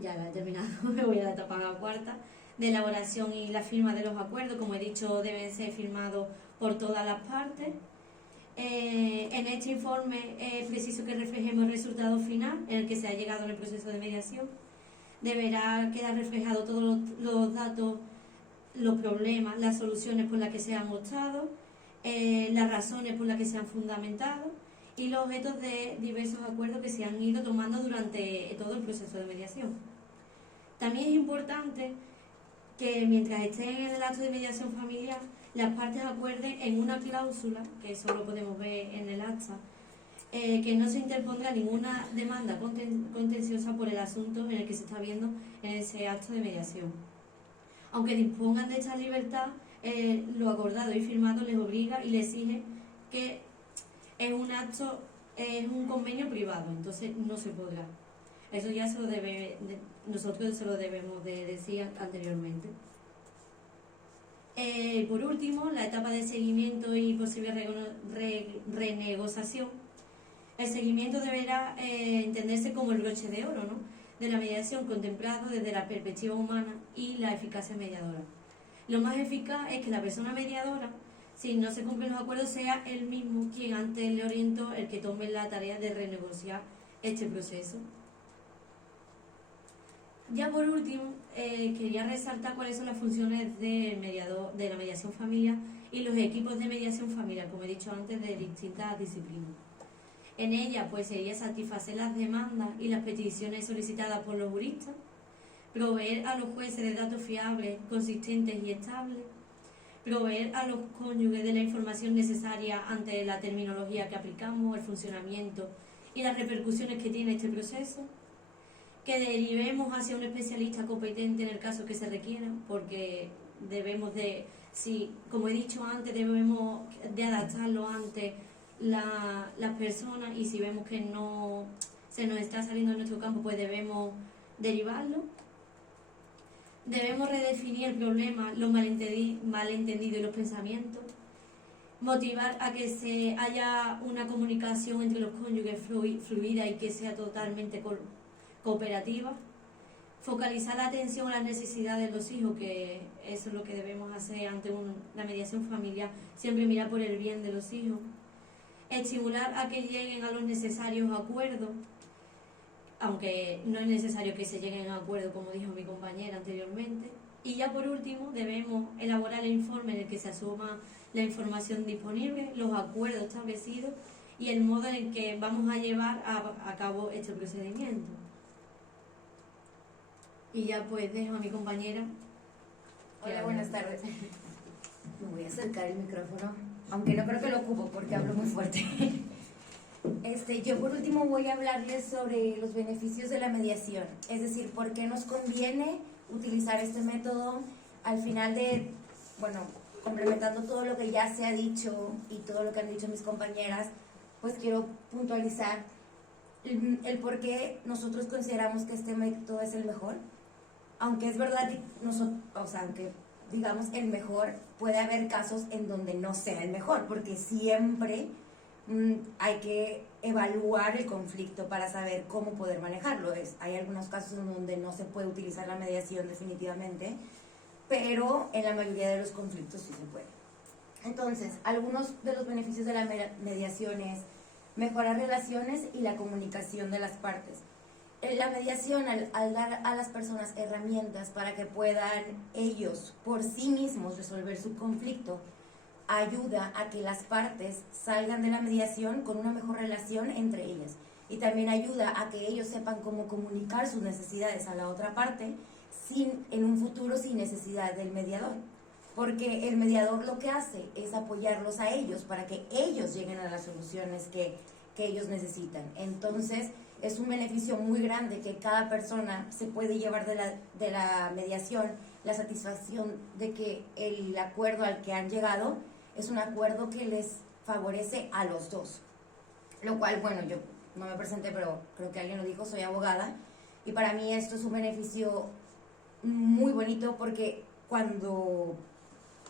ya la he terminado, me voy a la etapa cuarta, de elaboración y la firma de los acuerdos. Como he dicho, deben ser firmados por todas las partes. En este informe es preciso que reflejemos el resultado final en el que se ha llegado en el proceso de mediación. Deberá quedar reflejado todos los datos, los problemas, las soluciones por las que se han optado, las razones por las que se han fundamentado y los objetos de diversos acuerdos que se han ido tomando durante todo el proceso de mediación. También es importante que mientras estén en el acto de mediación familiar, las partes acuerden en una cláusula, que eso lo podemos ver en el acta, que no se interpondrá ninguna demanda contenciosa por el asunto en el que se está viendo en ese acto de mediación. Aunque dispongan de esta libertad, lo acordado y firmado les obliga y les exige que es un convenio privado, entonces no se podrá. Eso ya nosotros se lo debemos de decir anteriormente. Por último, la etapa de seguimiento y posible renegociación. El seguimiento deberá entenderse como el broche de oro, ¿no?, de la mediación, contemplado desde la perspectiva humana y la eficacia mediadora. Lo más eficaz es que la persona mediadora, si no se cumplen los acuerdos, sea él mismo quien antes le orientó el que tome la tarea de renegociar este proceso. Ya por último, quería resaltar cuáles son las funciones de la mediación familiar y los equipos de mediación familiar, como he dicho antes, de distintas disciplinas. En ella pues sería satisfacer las demandas y las peticiones solicitadas por los juristas, proveer a los jueces de datos fiables, consistentes y estables, proveer a los cónyuges de la información necesaria ante la terminología que aplicamos, el funcionamiento y las repercusiones que tiene este proceso, que derivemos hacia un especialista competente en el caso que se requiera, porque debemos de, como he dicho antes, debemos de adaptarlo ante las personas, y si vemos que no se nos está saliendo de nuestro campo, pues debemos derivarlo. Debemos redefinir el problema, los malentendidos y los pensamientos, motivar a que haya una comunicación entre los cónyuges fluida y que sea totalmente cooperativa, focalizar la atención a las necesidades de los hijos, que eso es lo que debemos hacer ante la mediación familiar, siempre mirar por el bien de los hijos, estimular a que lleguen a los necesarios acuerdos, aunque no es necesario que se lleguen a acuerdo, como dijo mi compañera anteriormente. Y ya por último, debemos elaborar el informe en el que se asuma la información disponible, los acuerdos establecidos y el modo en el que vamos a llevar a cabo este procedimiento. Y ya pues dejo a mi compañera. Hola, buenas tardes. Me voy a acercar el micrófono, aunque no creo que lo ocupo porque hablo muy fuerte. Yo por último voy a hablarles sobre los beneficios de la mediación, es decir, por qué nos conviene utilizar este método al final de, bueno, complementando todo lo que ya se ha dicho y todo lo que han dicho mis compañeras, pues quiero puntualizar el por qué nosotros consideramos que este método es el mejor, aunque es verdad, aunque digamos el mejor, puede haber casos en donde no sea el mejor, porque siempre hay que evaluar el conflicto para saber cómo poder manejarlo. Hay algunos casos en donde no se puede utilizar la mediación definitivamente, pero en la mayoría de los conflictos sí se puede. Entonces, algunos de los beneficios de la mediación es mejorar relaciones y la comunicación de las partes. La mediación, al dar a las personas herramientas para que puedan ellos por sí mismos resolver su conflicto, ayuda a que las partes salgan de la mediación con una mejor relación entre ellas. Y también ayuda a que ellos sepan cómo comunicar sus necesidades a la otra parte en un futuro sin necesidad del mediador. Porque el mediador lo que hace es apoyarlos a ellos para que ellos lleguen a las soluciones que ellos necesitan. Entonces, es un beneficio muy grande que cada persona se puede llevar de la mediación, la satisfacción de que el acuerdo al que han llegado es un acuerdo que les favorece a los dos. Lo cual, bueno, yo no me presenté, pero creo que alguien lo dijo, soy abogada, y para mí esto es un beneficio muy bonito porque cuando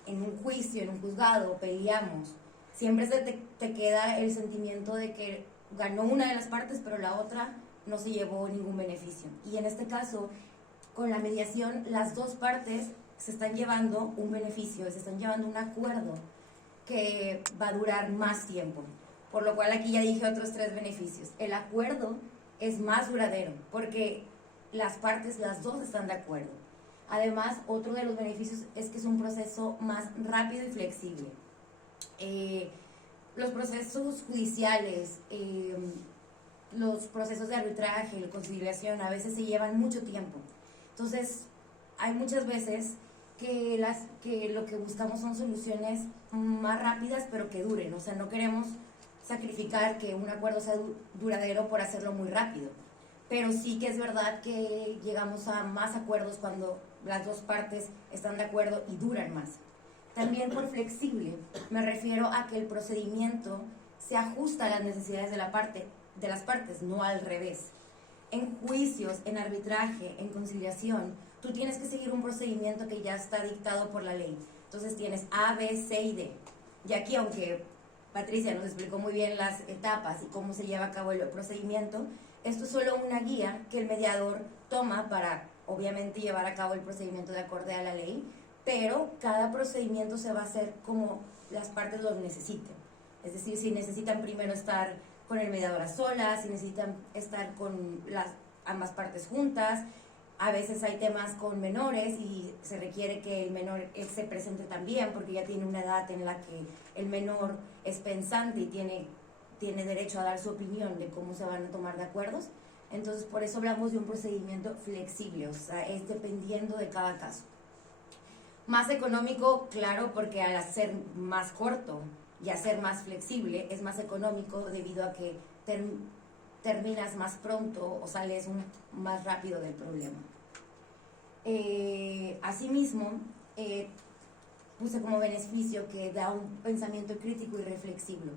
en un juicio, en un juzgado, peleamos, siempre te queda el sentimiento de que ganó una de las partes, pero la otra no se llevó ningún beneficio. Y en este caso, con la mediación, las dos partes se están llevando un beneficio, se están llevando un acuerdo que va a durar más tiempo. Por lo cual aquí ya dije otros 3 beneficios. El acuerdo es más duradero porque las partes, las dos están de acuerdo. Además, otro de los beneficios es que es un proceso más rápido y flexible. Los procesos judiciales, los procesos de arbitraje, la conciliación, a veces se llevan mucho tiempo. Entonces, hay muchas veces que lo que buscamos son soluciones más rápidas, pero que duren. O sea, no queremos sacrificar que un acuerdo sea duradero por hacerlo muy rápido. Pero sí que es verdad que llegamos a más acuerdos cuando las dos partes están de acuerdo y duran más. También por flexible, me refiero a que el procedimiento se ajusta a las necesidades de las partes, no al revés. En juicios, en arbitraje, en conciliación, tú tienes que seguir un procedimiento que ya está dictado por la ley. Entonces tienes A, B, C y D. Y aquí, aunque Patricia nos explicó muy bien las etapas y cómo se lleva a cabo el procedimiento, esto es solo una guía que el mediador toma para, obviamente, llevar a cabo el procedimiento de acorde a la ley, pero cada procedimiento se va a hacer como las partes lo necesiten. Es decir, si necesitan primero estar con el mediador a solas, si necesitan estar con ambas partes juntas. A veces hay temas con menores y se requiere que el menor se presente también porque ya tiene una edad en la que el menor es pensante y tiene derecho a dar su opinión de cómo se van a tomar de acuerdos. Entonces, por eso hablamos de un procedimiento flexible, o sea, es dependiendo de cada caso. Más económico, claro, porque al hacer más corto y hacer más flexible es más económico debido a que terminas más pronto o sales más rápido del problema. Asimismo, puse como beneficio que da un pensamiento crítico y reflexivo.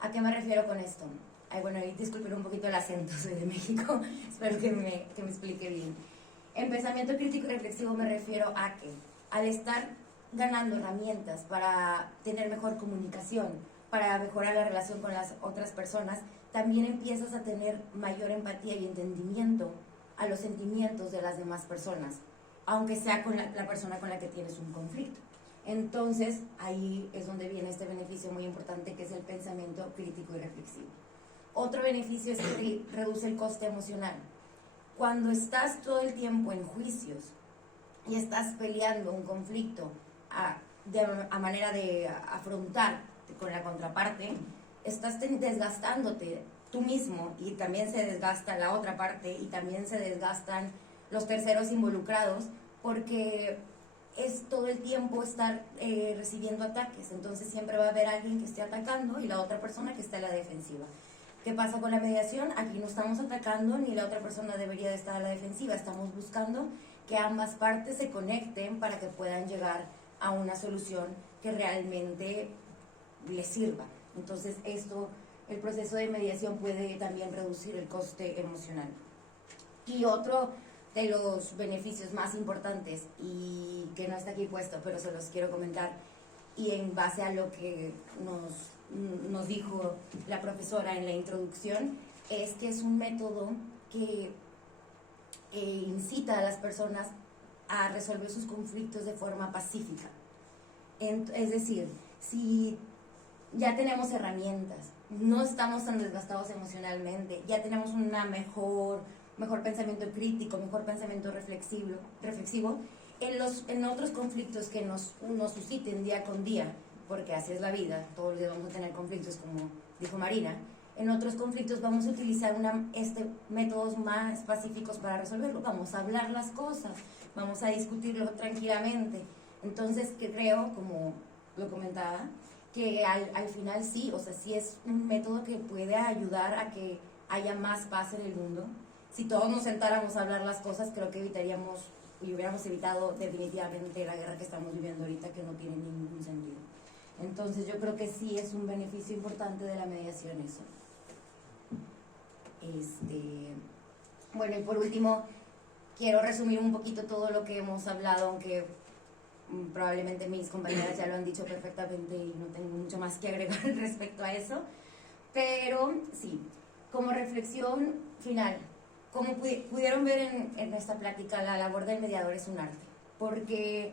¿A qué me refiero con esto? Disculpen un poquito el acento, soy de México, espero que me explique bien. En pensamiento crítico y reflexivo me refiero a que al estar ganando herramientas para tener mejor comunicación, para mejorar la relación con las otras personas, también empiezas a tener mayor empatía y entendimiento a los sentimientos de las demás personas, aunque sea con la persona con la que tienes un conflicto. Entonces, ahí es donde viene este beneficio muy importante que es el pensamiento crítico y reflexivo. Otro beneficio es que reduce el coste emocional. Cuando estás todo el tiempo en juicios y estás peleando un conflicto a manera de afrontar con la contraparte, estás desgastándote tú mismo y también se desgasta la otra parte y también se desgastan los terceros involucrados porque es todo el tiempo estar recibiendo ataques, entonces siempre va a haber alguien que esté atacando y la otra persona que esté a la defensiva. ¿Qué pasa con la mediación? Aquí no estamos atacando ni la otra persona debería de estar a la defensiva, estamos buscando que ambas partes se conecten para que puedan llegar a una solución que realmente les sirva. Entonces el proceso de mediación puede también reducir el coste emocional. Y otro de los beneficios más importantes, y que no está aquí puesto, pero se los quiero comentar, y en base a lo que nos dijo la profesora en la introducción, es que es un método que incita a las personas a resolver sus conflictos de forma pacífica. Es decir, si ya tenemos herramientas, no estamos tan desgastados emocionalmente, ya tenemos un mejor pensamiento crítico, mejor pensamiento reflexivo, en otros conflictos que nos susciten día con día, porque así es la vida, todos los días vamos a tener conflictos, como dijo Marina, en otros conflictos vamos a utilizar métodos más pacíficos para resolverlo, vamos a hablar las cosas, vamos a discutirlo tranquilamente. Entonces, que creo, como lo comentaba, que al final sí, o sea, sí es un método que puede ayudar a que haya más paz en el mundo. Si todos nos sentáramos a hablar las cosas, creo que evitaríamos y hubiéramos evitado definitivamente la guerra que estamos viviendo ahorita, que no tiene ningún sentido. Entonces yo creo que sí es un beneficio importante de la mediación eso. Bueno, y por último, quiero resumir un poquito todo lo que hemos hablado, aunque probablemente mis compañeras ya lo han dicho perfectamente y no tengo mucho más que agregar respecto a eso. Pero sí, como reflexión final, como pudieron ver en esta plática, la labor del mediador es un arte, porque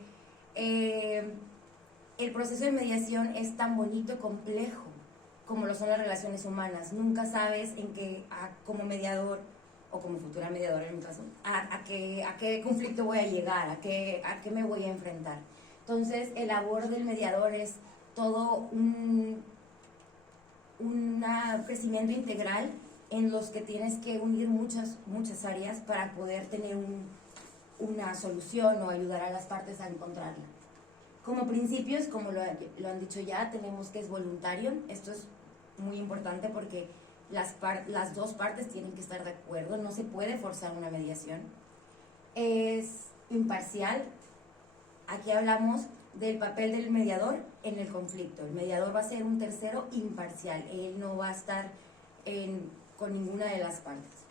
el proceso de mediación es tan bonito y complejo como lo son las relaciones humanas. Nunca sabes como mediador, o como futura mediadora en mi caso, a qué conflicto voy a llegar, a qué me voy a enfrentar. Entonces, el labor del mediador es todo un crecimiento integral en los que tienes que unir muchas áreas para poder tener una solución o ayudar a las partes a encontrarla. Como principios, como lo han dicho ya, tenemos que es voluntario. Esto es muy importante porque las dos partes tienen que estar de acuerdo, no se puede forzar una mediación. Es imparcial. Aquí hablamos del papel del mediador en el conflicto. El mediador va a ser un tercero imparcial, él no va a estar con ninguna de las partes.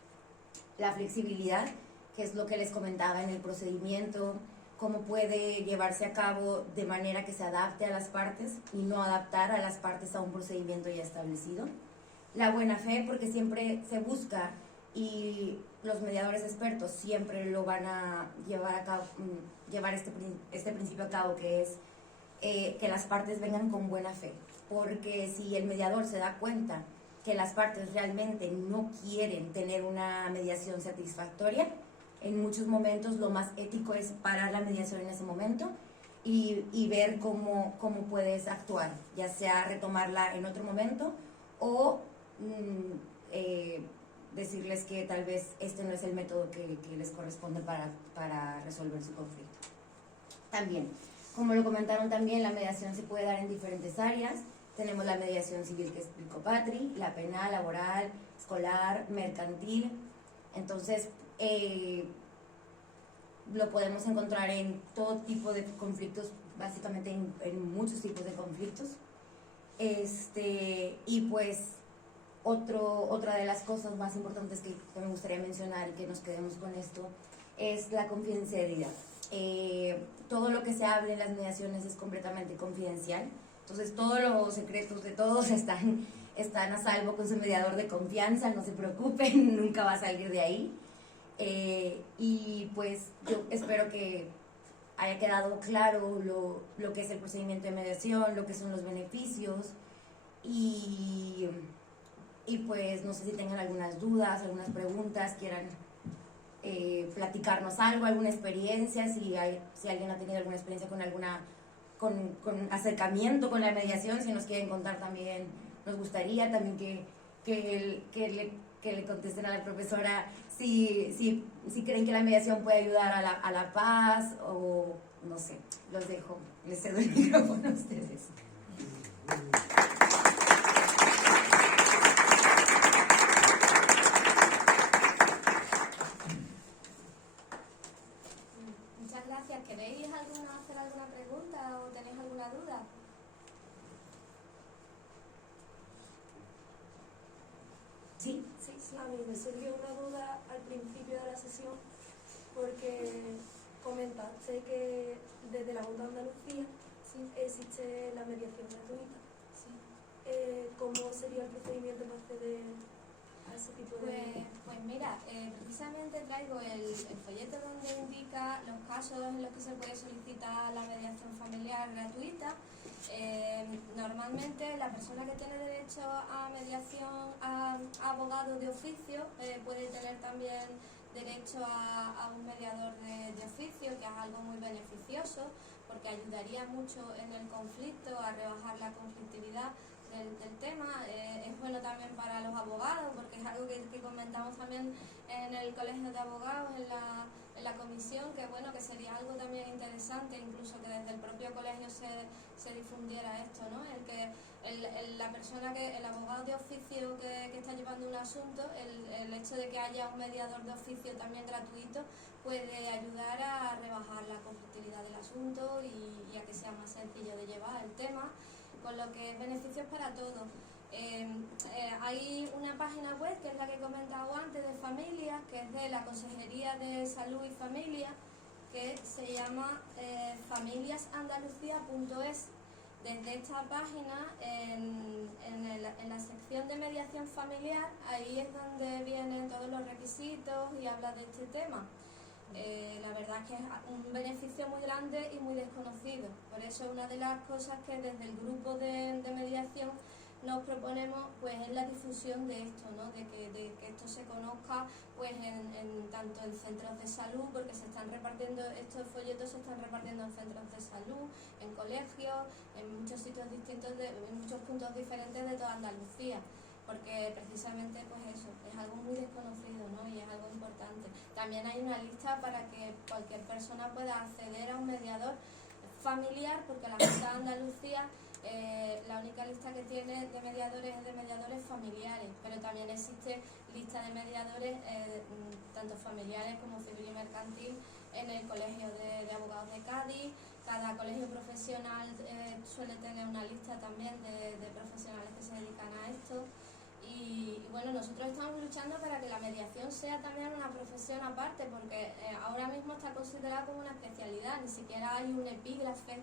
La flexibilidad, que es lo que les comentaba en el procedimiento, cómo puede llevarse a cabo de manera que se adapte a las partes y no adaptar a las partes a un procedimiento ya establecido. La buena fe, porque siempre se busca, y los mediadores expertos siempre lo van a llevar este principio a cabo, que es que las partes vengan con buena fe, porque si el mediador se da cuenta que las partes realmente no quieren tener una mediación satisfactoria, en muchos momentos lo más ético es parar la mediación en ese momento y ver cómo puedes actuar, ya sea retomarla en otro momento o decirles que tal vez este no es el método que les corresponde para resolver su conflicto. También, como lo comentaron también, la mediación se puede dar en diferentes áreas. Tenemos la mediación civil, que explicó Patri, la penal, laboral, escolar, mercantil. Entonces, lo podemos encontrar en todo tipo de conflictos, básicamente en muchos tipos de conflictos. Y pues otra de las cosas más importantes que me gustaría mencionar y que nos quedemos con esto es la confidencialidad. Todo lo que se hable en las mediaciones es completamente confidencial, entonces todos los secretos de todos están a salvo con su mediador de confianza, no se preocupen, nunca va a salir de ahí. Y pues yo espero que haya quedado claro lo que es el procedimiento de mediación, lo que son los beneficios, y pues no sé si tengan algunas dudas, algunas preguntas, quieran platicarnos algo, alguna experiencia, si alguien ha tenido alguna experiencia con acercamiento con la mediación, si nos quieren contar también, nos gustaría también que que le contesten a la profesora si creen que la mediación puede ayudar a la paz o no sé, los dejo, les cedo el micrófono a ustedes. Muchas gracias. ¿Queréis hacer alguna pregunta o tenéis alguna duda? Sí. A mí me surgió una duda al principio de la sesión porque comentaste que desde la Junta de Andalucía existe la mediación gratuita. ¿Cómo sería el procedimiento para acceder a ese tipo de...? Pues mira, precisamente traigo el folleto donde indica los casos en los que se puede solicitar la mediación familiar gratuita. Normalmente la persona que tiene derecho a mediación, a abogado de oficio, puede tener también derecho a un mediador de oficio, que es algo muy beneficioso porque ayudaría mucho en el conflicto, a rebajar la conflictividad del tema. Es bueno también para los abogados porque es algo que comentamos también en el colegio de abogados, en la comisión, que bueno, que sería algo también interesante, incluso que desde el propio colegio se difundiera esto, ¿no? La persona el abogado de oficio que está llevando un asunto, el hecho de que haya un mediador de oficio también gratuito puede ayudar a rebajar la conflictividad del asunto y a que sea más sencillo de llevar el tema, con lo que es beneficios para todos. Hay una página web que es la que he comentado antes de familias, que es de la Consejería de Salud y Familia, que se llama familiasandalucía.es. Desde esta página, en la sección de mediación familiar, ahí es donde vienen todos los requisitos y habla de este tema. La verdad es que es un beneficio muy grande y muy desconocido. Por eso una de las cosas que desde el grupo de mediación nos proponemos pues es la difusión de esto, ¿no? de que esto se conozca pues tanto en centros de salud, porque se están repartiendo, estos folletos se están repartiendo en centros de salud, en colegios, en muchos sitios distintos, en muchos puntos diferentes de toda Andalucía, porque precisamente pues eso, es algo muy desconocido, ¿no? Y es algo importante. También hay una lista para que cualquier persona pueda acceder a un mediador familiar, porque la Junta de Andalucía, la única lista que tiene de mediadores es de mediadores familiares, pero también existe lista de mediadores tanto familiares como civil y mercantil en el Colegio de Abogados de Cádiz. Cada colegio profesional suele tener una lista también de profesionales que se dedican a esto. Y bueno, nosotros estamos luchando para que la mediación sea también una profesión aparte, porque ahora mismo está considerada como una especialidad, ni siquiera hay un epígrafe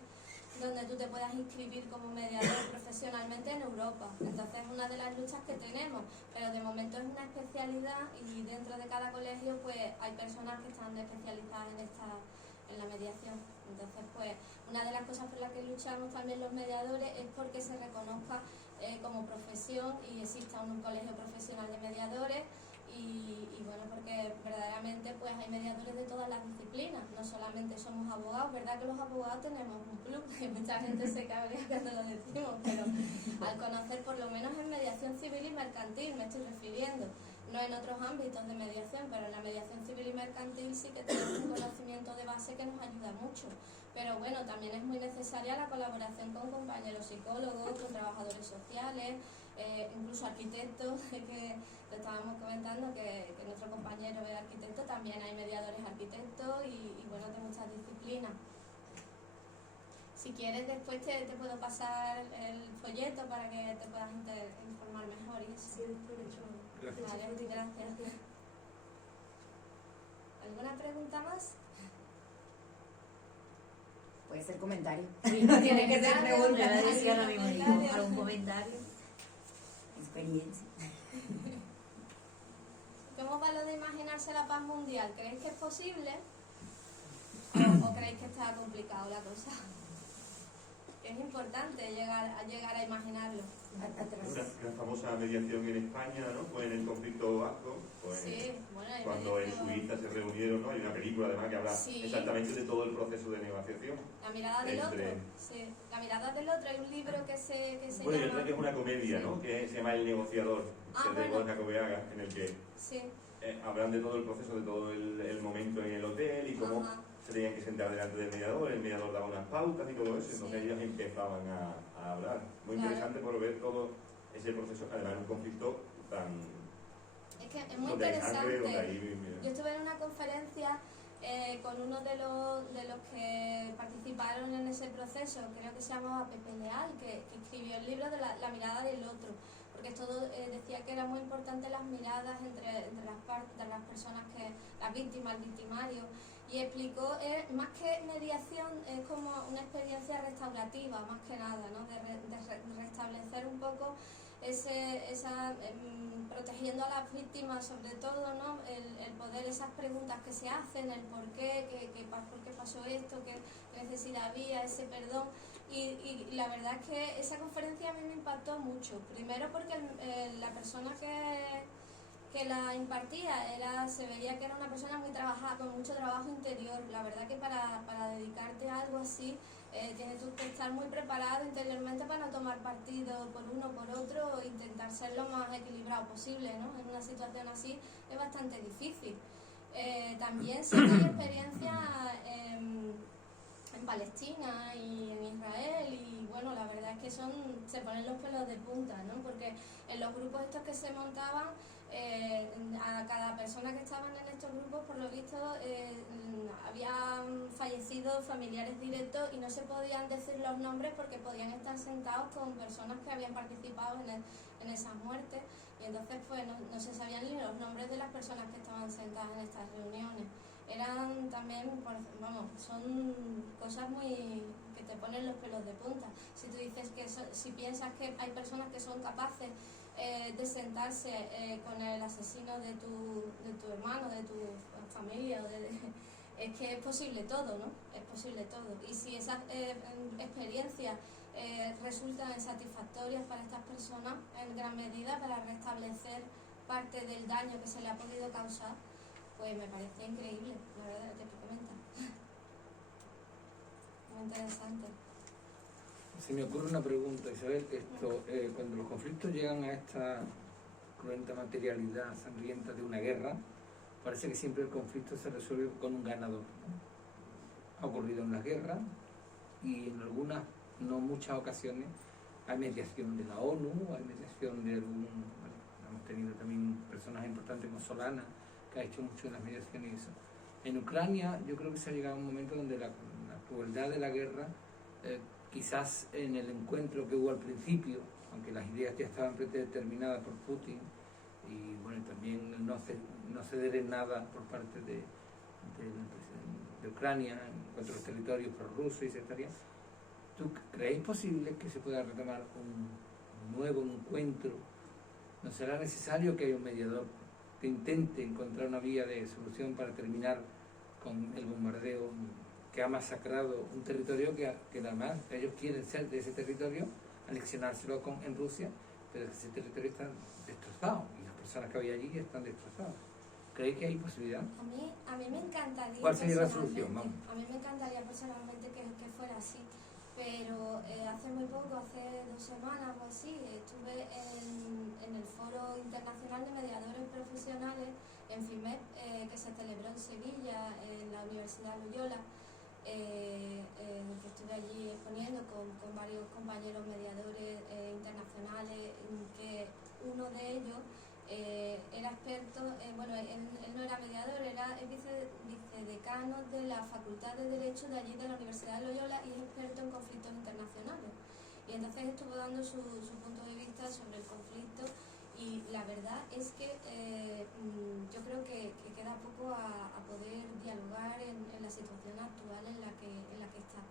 donde tú te puedas inscribir como mediador profesionalmente en Europa. Entonces es una de las luchas que tenemos, pero de momento es una especialidad y dentro de cada colegio pues hay personas que están especializadas en la mediación. Entonces pues una de las cosas por las que luchamos también los mediadores es porque se reconozca como profesión y exista un colegio profesional de mediadores y bueno, porque verdaderamente pues hay mediadores de todas las disciplinas, no solamente somos abogados. Verdad que los abogados tenemos un plus, que mucha gente se cabrea cuando lo decimos, pero al conocer por lo menos en mediación civil y mercantil me estoy refiriendo, no en otros ámbitos de mediación, pero en la mediación civil y mercantil sí que tenemos un conocimiento de base que nos ayuda mucho. Pero bueno, también es muy necesaria la colaboración con compañeros psicólogos, con trabajadores sociales, incluso arquitectos, que lo estábamos comentando, que nuestro compañero es arquitecto, también hay mediadores arquitectos y bueno, de muchas disciplinas. Si quieres después te puedo pasar el folleto para que te puedas informar mejor y eso. Sí, después le echo. Vale, gracias. ¿Alguna pregunta más? Puede ser comentario. No tiene que ser pregunta, la decía ahora mismo, digo, algún comentario. Experiencia. ¿Cómo va lo de imaginarse la paz mundial? ¿Creéis que es posible? ¿O creéis que está complicado la cosa? Es importante llegar a imaginarlo. atrás. La famosa mediación en España, ¿no? Fue en el conflicto vasco, pues, Sí, bueno, hay cuando en mediación. Suiza se reunieron, ¿no? Hay una película además que habla Sí. exactamente de todo el proceso de negociación. La mirada del Entre- otro, sí. La mirada del otro, hay un libro que se Bueno, yo llama... creo que es una comedia, ¿no? Que se llama El negociador, Ah, que es de bueno. Borja Coveaga, en el que Sí, hablan de todo el proceso, de todo el momento en el hotel y cómo ajá. se tenían que sentar delante del mediador, el mediador daba unas pautas y todo eso, entonces Sí. ellos empezaban a hablar. Muy Claro. interesante por ver todo ese proceso, además un conflicto tan... Es que es muy donde hay sangre, donde interesante. hay... Yo estuve en una conferencia con uno de los que participaron en ese proceso, creo que se llamaba Pepe Leal, que escribió el libro de la mirada del otro, porque todo decía que era muy importante las miradas entre las personas, las víctimas, el victimario, y explicó, más que mediación, es como una experiencia restaurativa, más que nada, ¿no? de restablecer un poco protegiendo a las víctimas, sobre todo, ¿no? el poder, esas preguntas que se hacen, el por qué, por qué pasó esto, qué necesidad había, ese perdón. Y la verdad es que esa conferencia a mí me impactó mucho. Primero porque la persona que la impartía se veía que era una persona muy trabajada, con mucho trabajo interior. La verdad que para dedicarte a algo así tienes que estar muy preparado interiormente para no tomar partido por uno o por otro e intentar ser lo más equilibrado posible, ¿no? En una situación así es bastante difícil. También sé que hay experiencia en Palestina y en Israel, y bueno, la verdad es que se ponen los pelos de punta, ¿no? Porque en los grupos estos que se montaban, a cada persona que estaban en estos grupos, por lo visto, habían fallecido familiares directos y no se podían decir los nombres porque podían estar sentados con personas que habían participado en esas muertes, y entonces pues no se sabían ni los nombres de las personas que estaban sentadas en estas reuniones. Eran también, son cosas muy que te ponen los pelos de punta. Si tú dices si piensas que hay personas que son capaces de sentarse con el asesino de tu hermano, de tu familia, es que es posible todo, ¿no? Es posible todo. Y si esas experiencias resultan satisfactorias para estas personas en gran medida para restablecer parte del daño que se le ha podido causar, pues me parece increíble, la verdad, lo que tú comentas. Muy interesante. Se me ocurre una pregunta, Isabel. Cuando los conflictos llegan a esta cruenta materialidad sangrienta de una guerra, parece que siempre el conflicto se resuelve con un ganador, ¿no? Ha ocurrido en las guerras y en algunas, no muchas ocasiones, hay mediación de la ONU, hay mediación de hemos tenido también personas importantes como Solana, que ha hecho mucho en las mediaciones y eso. En Ucrania yo creo que se ha llegado a un momento donde la crueldad de la guerra, quizás en el encuentro que hubo al principio, aunque las ideas ya estaban predeterminadas por Putin, y bueno, también no ceder en nada por parte de Ucrania en cuanto a los territorios prorrusos, etc. ¿Tú creéis posible que se pueda retomar un nuevo encuentro? ¿No será necesario que haya un mediador que intente encontrar una vía de solución para terminar con el bombardeo que ha masacrado un territorio que además ellos quieren ser de ese territorio, anexionárselo en Rusia, pero ese territorio está destrozado y las personas que había allí están destrozadas? ¿Creéis que hay posibilidad? A mí me encantaría. ¿Cuál sería la solución? Vamos. A mí me encantaría personalmente que fuera así, pero hace muy poco, hace 2 semanas o así, estuve en el Foro Internacional de Mediadores Profesionales, en FIMEP, que se celebró en Sevilla, en la Universidad Loyola, que estuve allí exponiendo con varios compañeros mediadores internacionales, que uno de ellos era experto, él no era mediador, era vicedecano de la Facultad de Derecho de allí de la Universidad de Loyola y es experto en conflictos internacionales. Y entonces estuvo dando su punto de vista sobre el conflicto, y la verdad es que yo creo que queda poco a poder dialogar en la situación actual en la que está,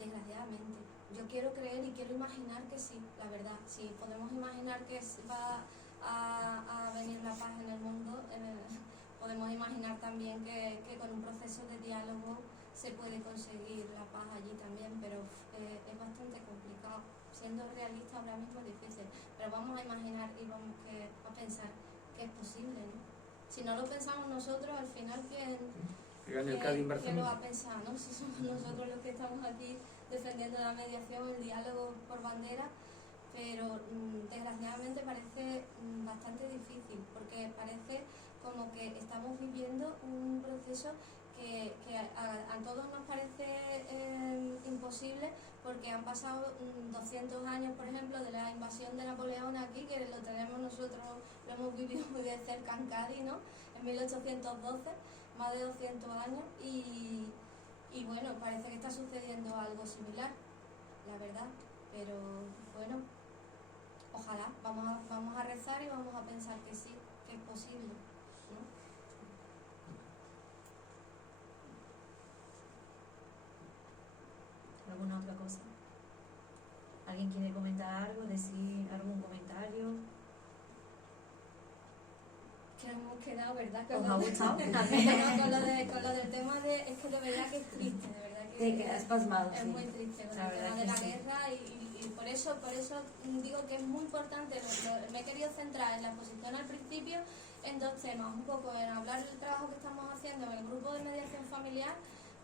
desgraciadamente. Yo quiero creer y quiero imaginar que sí, la verdad. Si podemos imaginar que va a venir la paz en el mundo, podemos imaginar también que con un proceso de diálogo se puede conseguir la paz allí también, pero es bastante complicado. Siendo realista ahora mismo es difícil, pero vamos a imaginar y vamos a pensar que es posible, ¿no? Si no lo pensamos nosotros, al final, ¿quién lo va a pensar, ¿no? Si somos nosotros los que estamos aquí defendiendo la mediación, el diálogo por bandera, pero desgraciadamente parece bastante difícil, porque parece como que estamos viviendo un proceso que a todos nos parece imposible, porque han pasado 200 años, por ejemplo, de la invasión de Napoleón aquí, que lo tenemos nosotros, lo hemos vivido muy de cerca en Cádiz, ¿no? En 1812, más de 200 años, y bueno, parece que está sucediendo algo similar, la verdad, pero bueno, ojalá, vamos a rezar y vamos a pensar que sí, que es posible, ¿no? ¿Alguna otra cosa? ¿Alguien quiere comentar algo? ¿Decir algún comentario? Que nos hemos quedado, ¿verdad? ¿Os ha gustado? con lo del tema es que de verdad que es triste, de verdad que Te quedas pasmado, es sí. muy triste con La el tema verdad de que la sí. guerra, y por eso digo que es muy importante. Me he querido centrar en la exposición al principio en dos temas, un poco en hablar del trabajo que estamos haciendo en el grupo de mediación familiar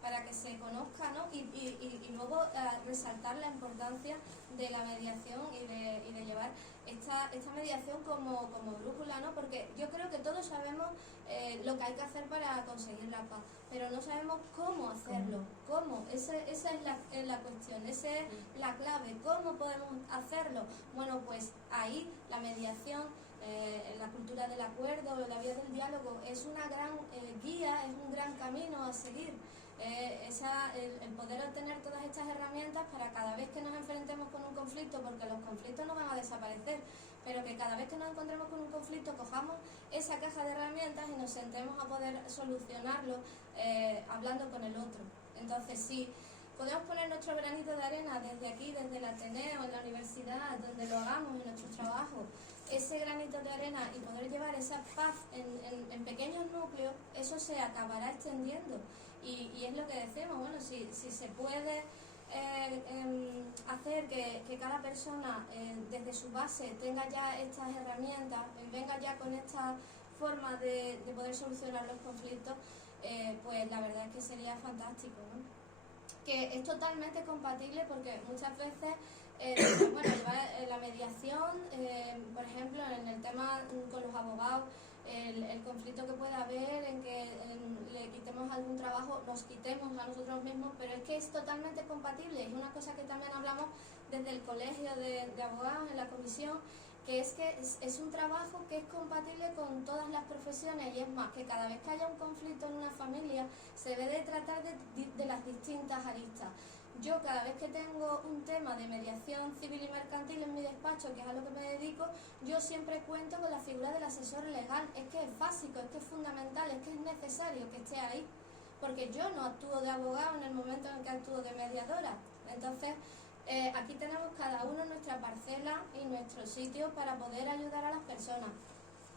para que se conozca, ¿no? Y luego resaltar la importancia de la mediación y de llevar esta mediación como brújula, ¿no? Porque yo creo que todos sabemos lo que hay que hacer para conseguir la paz, pero no sabemos cómo hacerlo, esa es la cuestión, esa es la clave, ¿cómo podemos hacerlo? Bueno, pues ahí la mediación, la cultura del acuerdo, la vía del diálogo es una gran guía, es un gran camino a seguir. El poder obtener todas estas herramientas para cada vez que nos enfrentemos con un conflicto, porque los conflictos no van a desaparecer, pero que cada vez que nos encontremos con un conflicto cojamos esa caja de herramientas y nos sentemos a poder solucionarlo hablando con el otro. Entonces, sí, podemos poner nuestro granito de arena desde aquí, desde el Ateneo, en la universidad, donde lo hagamos, en nuestro trabajo, ese granito de arena, y poder llevar esa paz en pequeños núcleos, eso se acabará extendiendo. Y es lo que decimos, bueno, si se puede hacer que cada persona desde su base tenga ya estas herramientas, venga ya con esta forma de poder solucionar los conflictos, pues la verdad es que sería fantástico, ¿no? Que es totalmente compatible, porque muchas veces la mediación, por ejemplo, en el tema con los abogados, el conflicto que pueda haber en que le quitemos algún trabajo, nos quitemos a nosotros mismos, pero es que es totalmente compatible. Es una cosa que también hablamos desde el colegio de abogados en la comisión, que es un trabajo que es compatible con todas las profesiones, y es más, que cada vez que haya un conflicto en una familia se debe de tratar de las distintas aristas. Yo cada vez que tengo un tema de mediación civil y mercantil en mi despacho, que es a lo que me dedico, yo siempre cuento con la figura del asesor legal. Es que es básico, es que es fundamental, es que es necesario que esté ahí, porque yo no actúo de abogado en el momento en que actúo de mediadora. Entonces, aquí tenemos cada uno nuestra parcela y nuestro sitio para poder ayudar a las personas.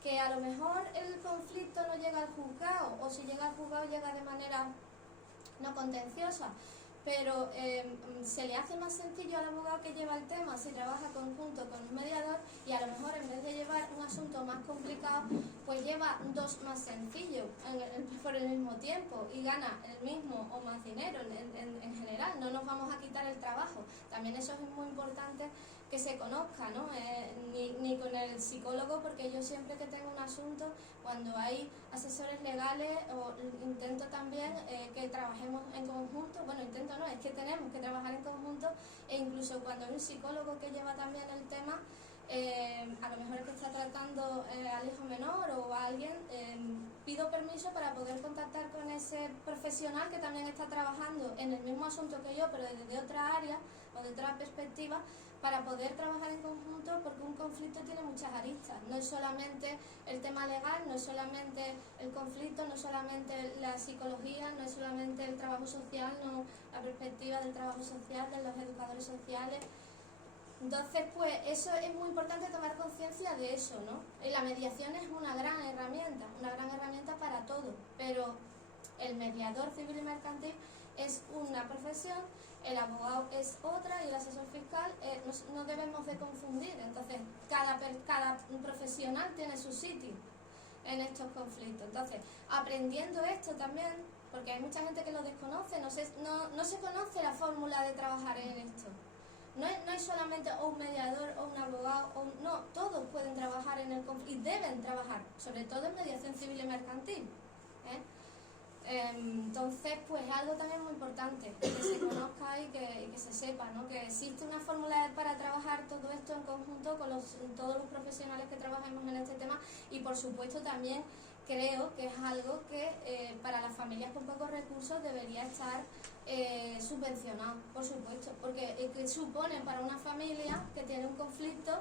Que a lo mejor el conflicto no llega al juzgado, o si llega al juzgado llega de manera no contenciosa, pero se le hace más sencillo al abogado que lleva el tema si trabaja conjunto con un mediador, y a lo mejor en vez de llevar un asunto más complicado, pues lleva dos más sencillos por el mismo tiempo, y gana el mismo o más dinero en general. No nos vamos a quitar el trabajo. También eso es muy importante que se conozca, ¿no? Ni con el psicólogo, porque yo siempre que tengo un asunto, cuando hay asesores legales, intento también que trabajemos en conjunto. Bueno, intento no, es que tenemos que trabajar en conjunto, e incluso cuando hay un psicólogo que lleva también el tema, a lo mejor es que está tratando al hijo menor o a alguien, pido permiso para poder contactar con ese profesional que también está trabajando en el mismo asunto que yo, pero desde otra área o de otra perspectiva, para poder trabajar en conjunto, porque un conflicto tiene muchas aristas. No es solamente el tema legal, no es solamente el conflicto, no es solamente la psicología, no es solamente el trabajo social, no, la perspectiva del trabajo social, de los educadores sociales. Entonces, pues eso es muy importante, tomar conciencia de eso, ¿no? Y la mediación es una gran herramienta para todo, pero el mediador civil y mercantil es una profesión, el abogado es otra y el asesor fiscal no debemos de confundir. Entonces, cada profesional tiene su sitio en estos conflictos. Entonces, aprendiendo esto también, porque hay mucha gente que lo desconoce, no se conoce la fórmula de trabajar en esto. No es solamente o un mediador o un abogado, no, todos pueden trabajar en el conflicto y deben trabajar, sobre todo en mediación civil y mercantil. Entonces, pues algo también muy importante, que se conozca y que se sepa, ¿no? Que existe una fórmula para trabajar todo esto en conjunto con todos los profesionales que trabajemos en este tema, y por supuesto también creo que es algo que para las familias con pocos recursos debería estar subvencionado, por supuesto, porque supone para una familia que tiene un conflicto,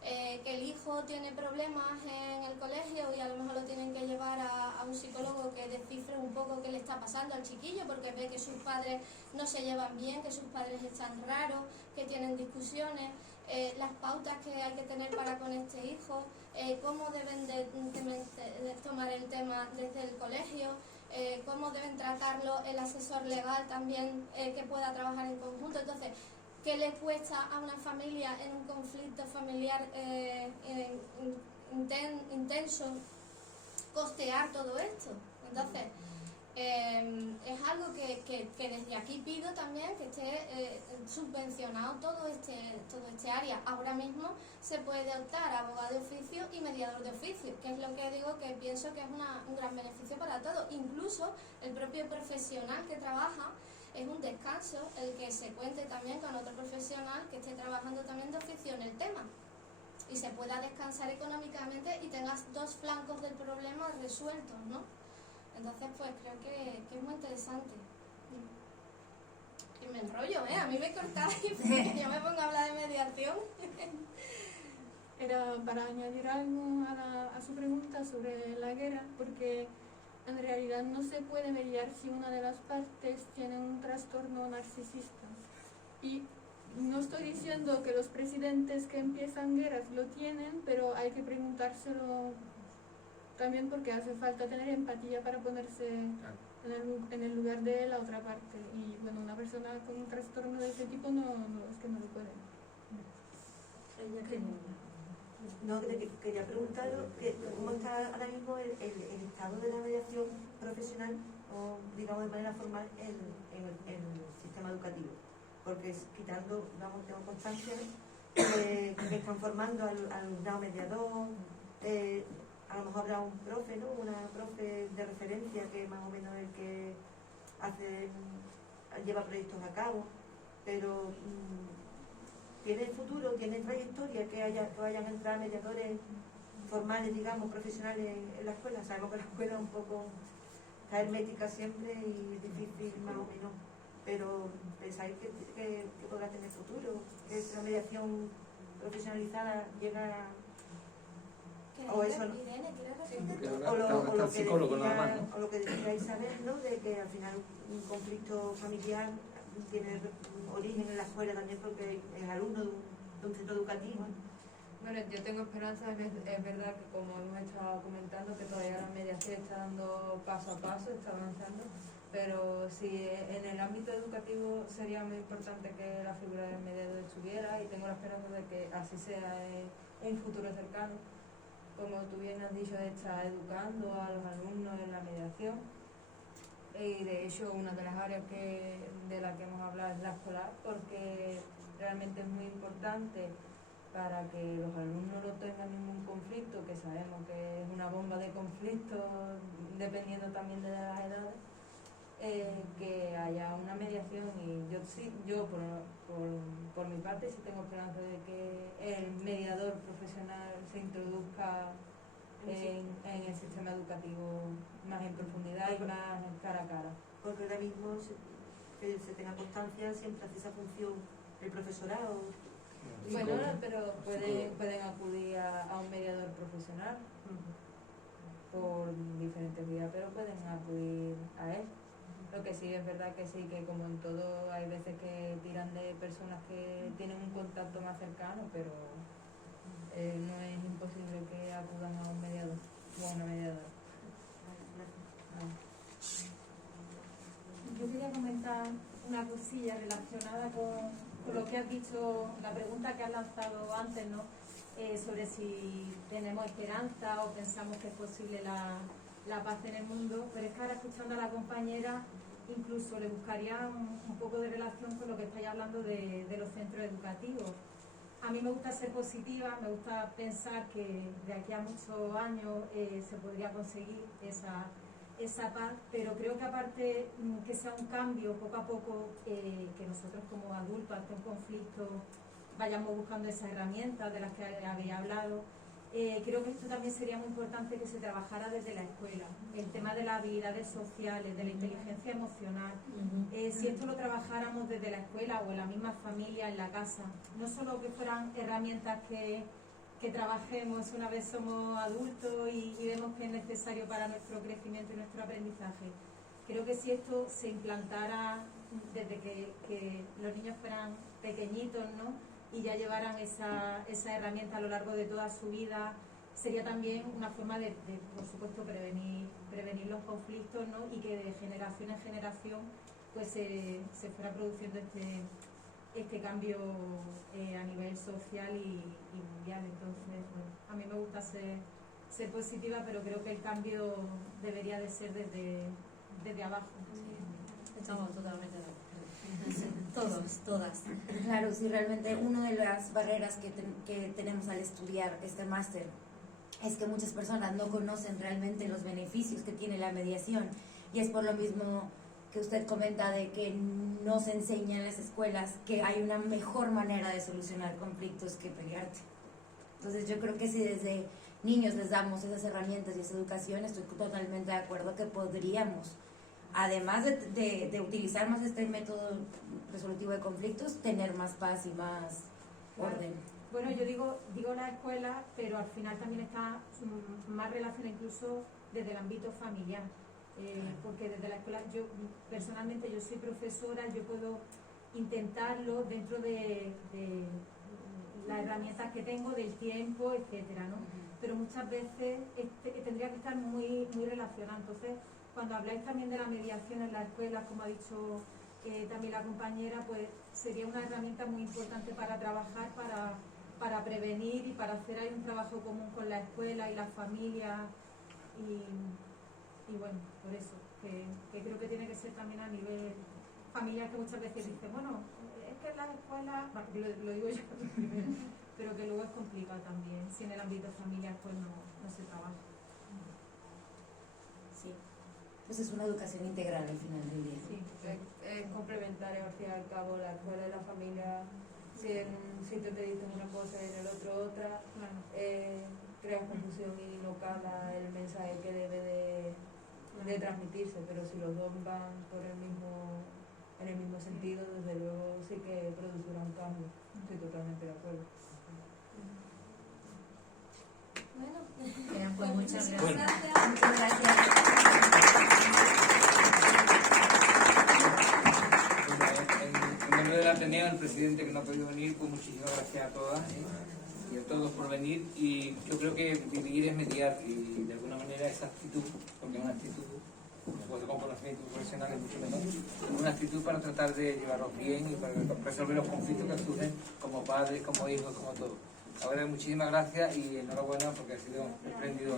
que el hijo tiene problemas en el colegio y a lo mejor lo tienen que llevar a un psicólogo que descifre un poco qué le está pasando al chiquillo, porque ve que sus padres no se llevan bien, que sus padres están raros, que tienen discusiones, las pautas que hay que tener para con este hijo, cómo deben de tomar el tema desde el colegio, cómo deben tratarlo el asesor legal también, que pueda trabajar en conjunto. Entonces, ¿qué le cuesta a una familia en un conflicto familiar intenso costear todo esto? Entonces, es algo que desde aquí pido también que esté subvencionado todo este área. Ahora mismo se puede optar a abogado de oficio y mediador de oficio, que es lo que digo, que pienso que es un gran beneficio para todos. Incluso el propio profesional que trabaja, es un descanso el que se cuente también con otro profesional que esté trabajando también de oficio en el tema y se pueda descansar económicamente y tengas dos flancos del problema resueltos, ¿no? Entonces, pues creo que es muy interesante. Y me enrollo, ¿eh? A mí me cortáis porque yo me pongo a hablar de mediación. Era para añadir algo a su pregunta sobre la guerra, porque en realidad no se puede mediar si una de las partes tiene un trastorno narcisista. Y no estoy diciendo que los presidentes que empiezan guerras lo tienen, pero hay que preguntárselo también, porque hace falta tener empatía para ponerse en el lugar de la otra parte. Y bueno, una persona con un trastorno de ese tipo no es que no lo puede. No, quería preguntaros cómo está ahora mismo el estado de la mediación profesional, o digamos de manera formal, en el sistema educativo. Porque quitando, tengo constancia que están formando al alumnado mediador, a lo mejor habrá un profe, ¿no? Una profe de referencia que más o menos es el que lleva proyectos a cabo, pero tiene futuro, tiene trayectoria que vayan a entrar mediadores formales, digamos, profesionales en la escuela. Sabemos que la escuela es un poco está hermética siempre y es difícil más o menos, pero pensáis que podrá tener futuro, que la mediación profesionalizada llega a... O eso, ¿no? O lo que decía Isabel, ¿no? De que al final un conflicto familiar tiene origen en la escuela también, porque es alumno de un centro educativo. Bueno, yo tengo esperanza, es verdad que como hemos estado comentando, que todavía la mediación está dando paso a paso, está avanzando, pero sí, en el ámbito educativo sería muy importante que la figura del mediador estuviera, y tengo la esperanza de que así sea en un futuro cercano. Como tú bien has dicho, está educando a los alumnos en la mediación, y de hecho una de las áreas de las que hemos hablado es la escolar, porque realmente es muy importante para que los alumnos no tengan ningún conflicto, que sabemos que es una bomba de conflictos dependiendo también de las edades, que haya una mediación. Y yo por mi parte sí tengo esperanza de que el mediador profesional se introduzca en el sistema educativo más en profundidad y más cara a cara. Porque ahora mismo que se tenga constancia siempre hace esa función el profesorado. Bueno, pero pueden acudir a un mediador profesional por diferentes vías, pero pueden acudir a él. Lo que sí es verdad que sí, que como en todo hay veces que tiran de personas que tienen un contacto más cercano, pero no es imposible que acudan a un mediador o a una mediadora. yo quería comentar una cosilla relacionada con lo que has dicho, la pregunta que has lanzado antes, ¿no? Sobre si tenemos esperanza o pensamos que es posible la paz en el mundo, pero es que ahora escuchando a la compañera incluso le buscaría un poco de relación con lo que estáis hablando de los centros educativos. A mí me gusta ser positiva, me gusta pensar que de aquí a muchos años se podría conseguir esa paz, pero creo que aparte que sea un cambio poco a poco, que nosotros como adultos ante un conflicto vayamos buscando esas herramientas de las que habéis hablado. Creo que esto también sería muy importante que se trabajara desde la escuela, el tema de las habilidades sociales, de la inteligencia emocional. Si esto lo trabajáramos desde la escuela o en la misma familia, en la casa, no solo que fueran herramientas que trabajemos una vez somos adultos y vemos que es necesario para nuestro crecimiento y nuestro aprendizaje. Creo que si esto se implantara desde que los niños fueran pequeñitos, ¿no? Y ya llevaran esa herramienta a lo largo de toda su vida, sería también una forma de por supuesto, prevenir los conflictos, ¿no? Y que de generación en generación pues se fuera produciendo este cambio a nivel social y mundial. Entonces, bueno, a mí me gusta ser positiva, pero creo que el cambio debería de ser desde abajo. Estamos totalmente de acuerdo. Todos, todas. Claro, sí, realmente una de las barreras que tenemos al estudiar este máster es que muchas personas no conocen realmente los beneficios que tiene la mediación, y es por lo mismo que usted comenta de que no se enseña en las escuelas que hay una mejor manera de solucionar conflictos que pelearte. Entonces yo creo que si desde niños les damos esas herramientas y esa educación, estoy totalmente de acuerdo que podríamos, además de utilizar más este método resolutivo de conflictos, tener más paz y más orden. Bueno, yo digo la escuela, pero al final también está más relacionado incluso desde el ámbito familiar, porque desde la escuela, yo personalmente yo soy profesora, yo puedo intentarlo dentro de las herramientas que tengo, del tiempo, etcétera, ¿no? Pero muchas veces tendría que estar muy relacionado. Entonces, cuando habláis también de la mediación en la escuela, como ha dicho también la compañera, pues sería una herramienta muy importante para trabajar, para prevenir y para hacer ahí un trabajo común con la escuela y la familia. Y bueno, por eso, que creo que tiene que ser también a nivel familiar, que muchas veces dicen, bueno, es que en las escuelas, lo digo yo primero, pero que luego es complicado también, si en el ámbito familiar pues no se trabaja. Sí. Pues es una educación integral al final del día. Sí, es complementario al fin y al cabo la escuela y la familia. Si en un sitio te dicen una cosa y en el otro otra, creas confusión y no cala el mensaje que debe de transmitirse, pero si los dos van en el mismo sentido, desde luego sí que producirá un cambio. Estoy totalmente de acuerdo. Bueno, pues muchas gracias. Muchas gracias. En nombre del Ateneo, el presidente que no ha podido venir, pues muchísimas gracias a todas y a todos por venir. Y yo creo que vivir es mediar, y de alguna manera esa actitud, porque es una actitud, después con conocimientos profesionales mucho menos, una actitud para tratar de llevarlos bien y para resolver los conflictos que surgen como padres, como hijos, como todo. Ahora, muchísimas gracias y enhorabuena porque ha sido espléndido.